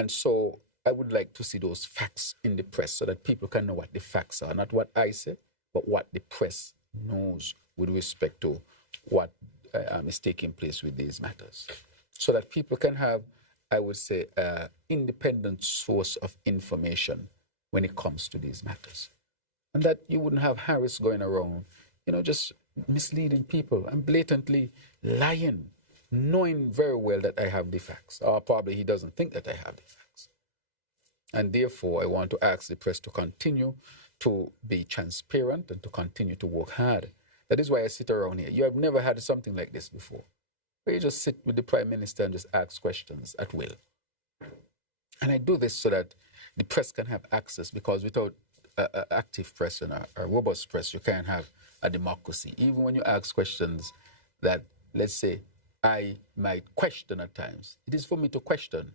so I would like to see those facts in the press so that people can know what the facts are, not what I say, but what the press knows with respect to what is taking place with these matters. So that people can have, I would say, independent source of information when it comes to these matters. And that you wouldn't have Harris going around, just misleading people and blatantly lying, knowing very well that I have the facts, or probably he doesn't think that I have the facts. And therefore, I want to ask the press to continue to be transparent and to continue to work hard. That is why I sit around here. You have never had something like this before, where you just sit with the Prime Minister and just ask questions at will. And I do this so that the press can have access, because without an active press and a robust press, you can't have a democracy. Even when you ask questions that, let's say, I might question at times, it is for me to question,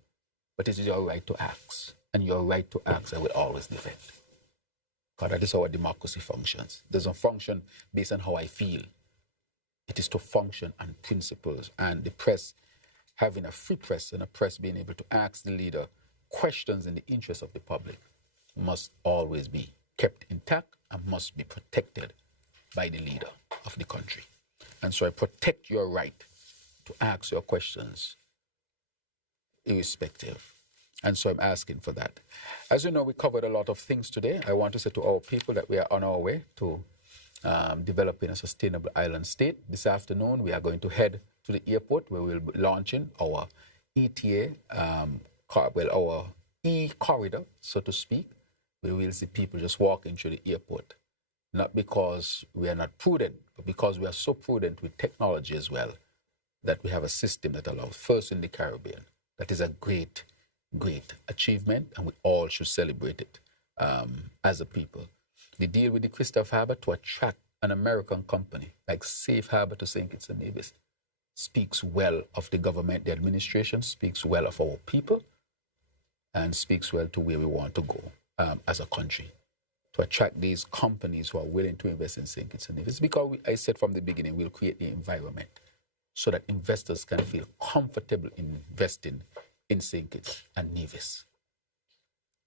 but it is your right to ask. And your right to ask I will always defend. Because that is how a democracy functions. It doesn't function based on how I feel. It is to function on principles. And the press, having a free press and a press being able to ask the leader questions in the interest of the public, must always be kept intact and must be protected by the leader of the country. And so I protect your right to ask your questions irrespective. And so I'm asking for that. As you know, we covered a lot of things today. I want to say to our people that we are on our way to developing a sustainable island state. This afternoon, we are going to head to the airport where we'll be launching our ETA, our E-corridor, so to speak, where we'll see people just walking through the airport. Not because we are not prudent, but because we are so prudent with technology as well, that we have a system that allows, first in the Caribbean. That is a great achievement, and we all should celebrate it as a people. The deal with the Christopher Harbour to attract an American company like Safe Harbor to St. Kitts and Nevis speaks well of the government, the administration, speaks well of our people, and speaks well to where we want to go as a country. To attract these companies who are willing to invest in St. Kitts and Nevis. Because I said from the beginning, we'll create the environment so that investors can feel comfortable investing in St. Kitts and Nevis.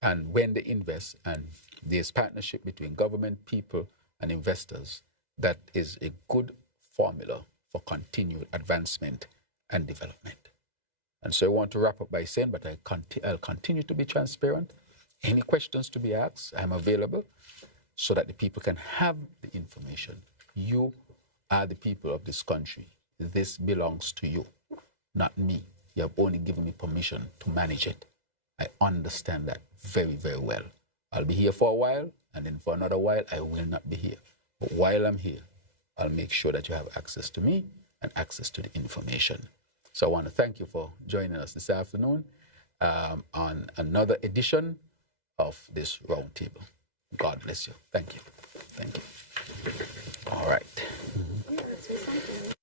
And when they invest, and there's partnership between government, people, and investors, that is a good formula for continued advancement and development. And so I want to wrap up by saying, but I'll continue to be transparent. Any questions to be asked, I'm available so that the people can have the information. You are the people of this country. This belongs to you, not me. You have only given me permission to manage it. I understand that very, very well. I'll be here for a while, and then for another while, I will not be here. But while I'm here, I'll make sure that you have access to me and access to the information. So I want to thank you for joining us this afternoon on another edition of this Roundtable. God bless you. Thank you. Thank you. All right. Yeah, that's something.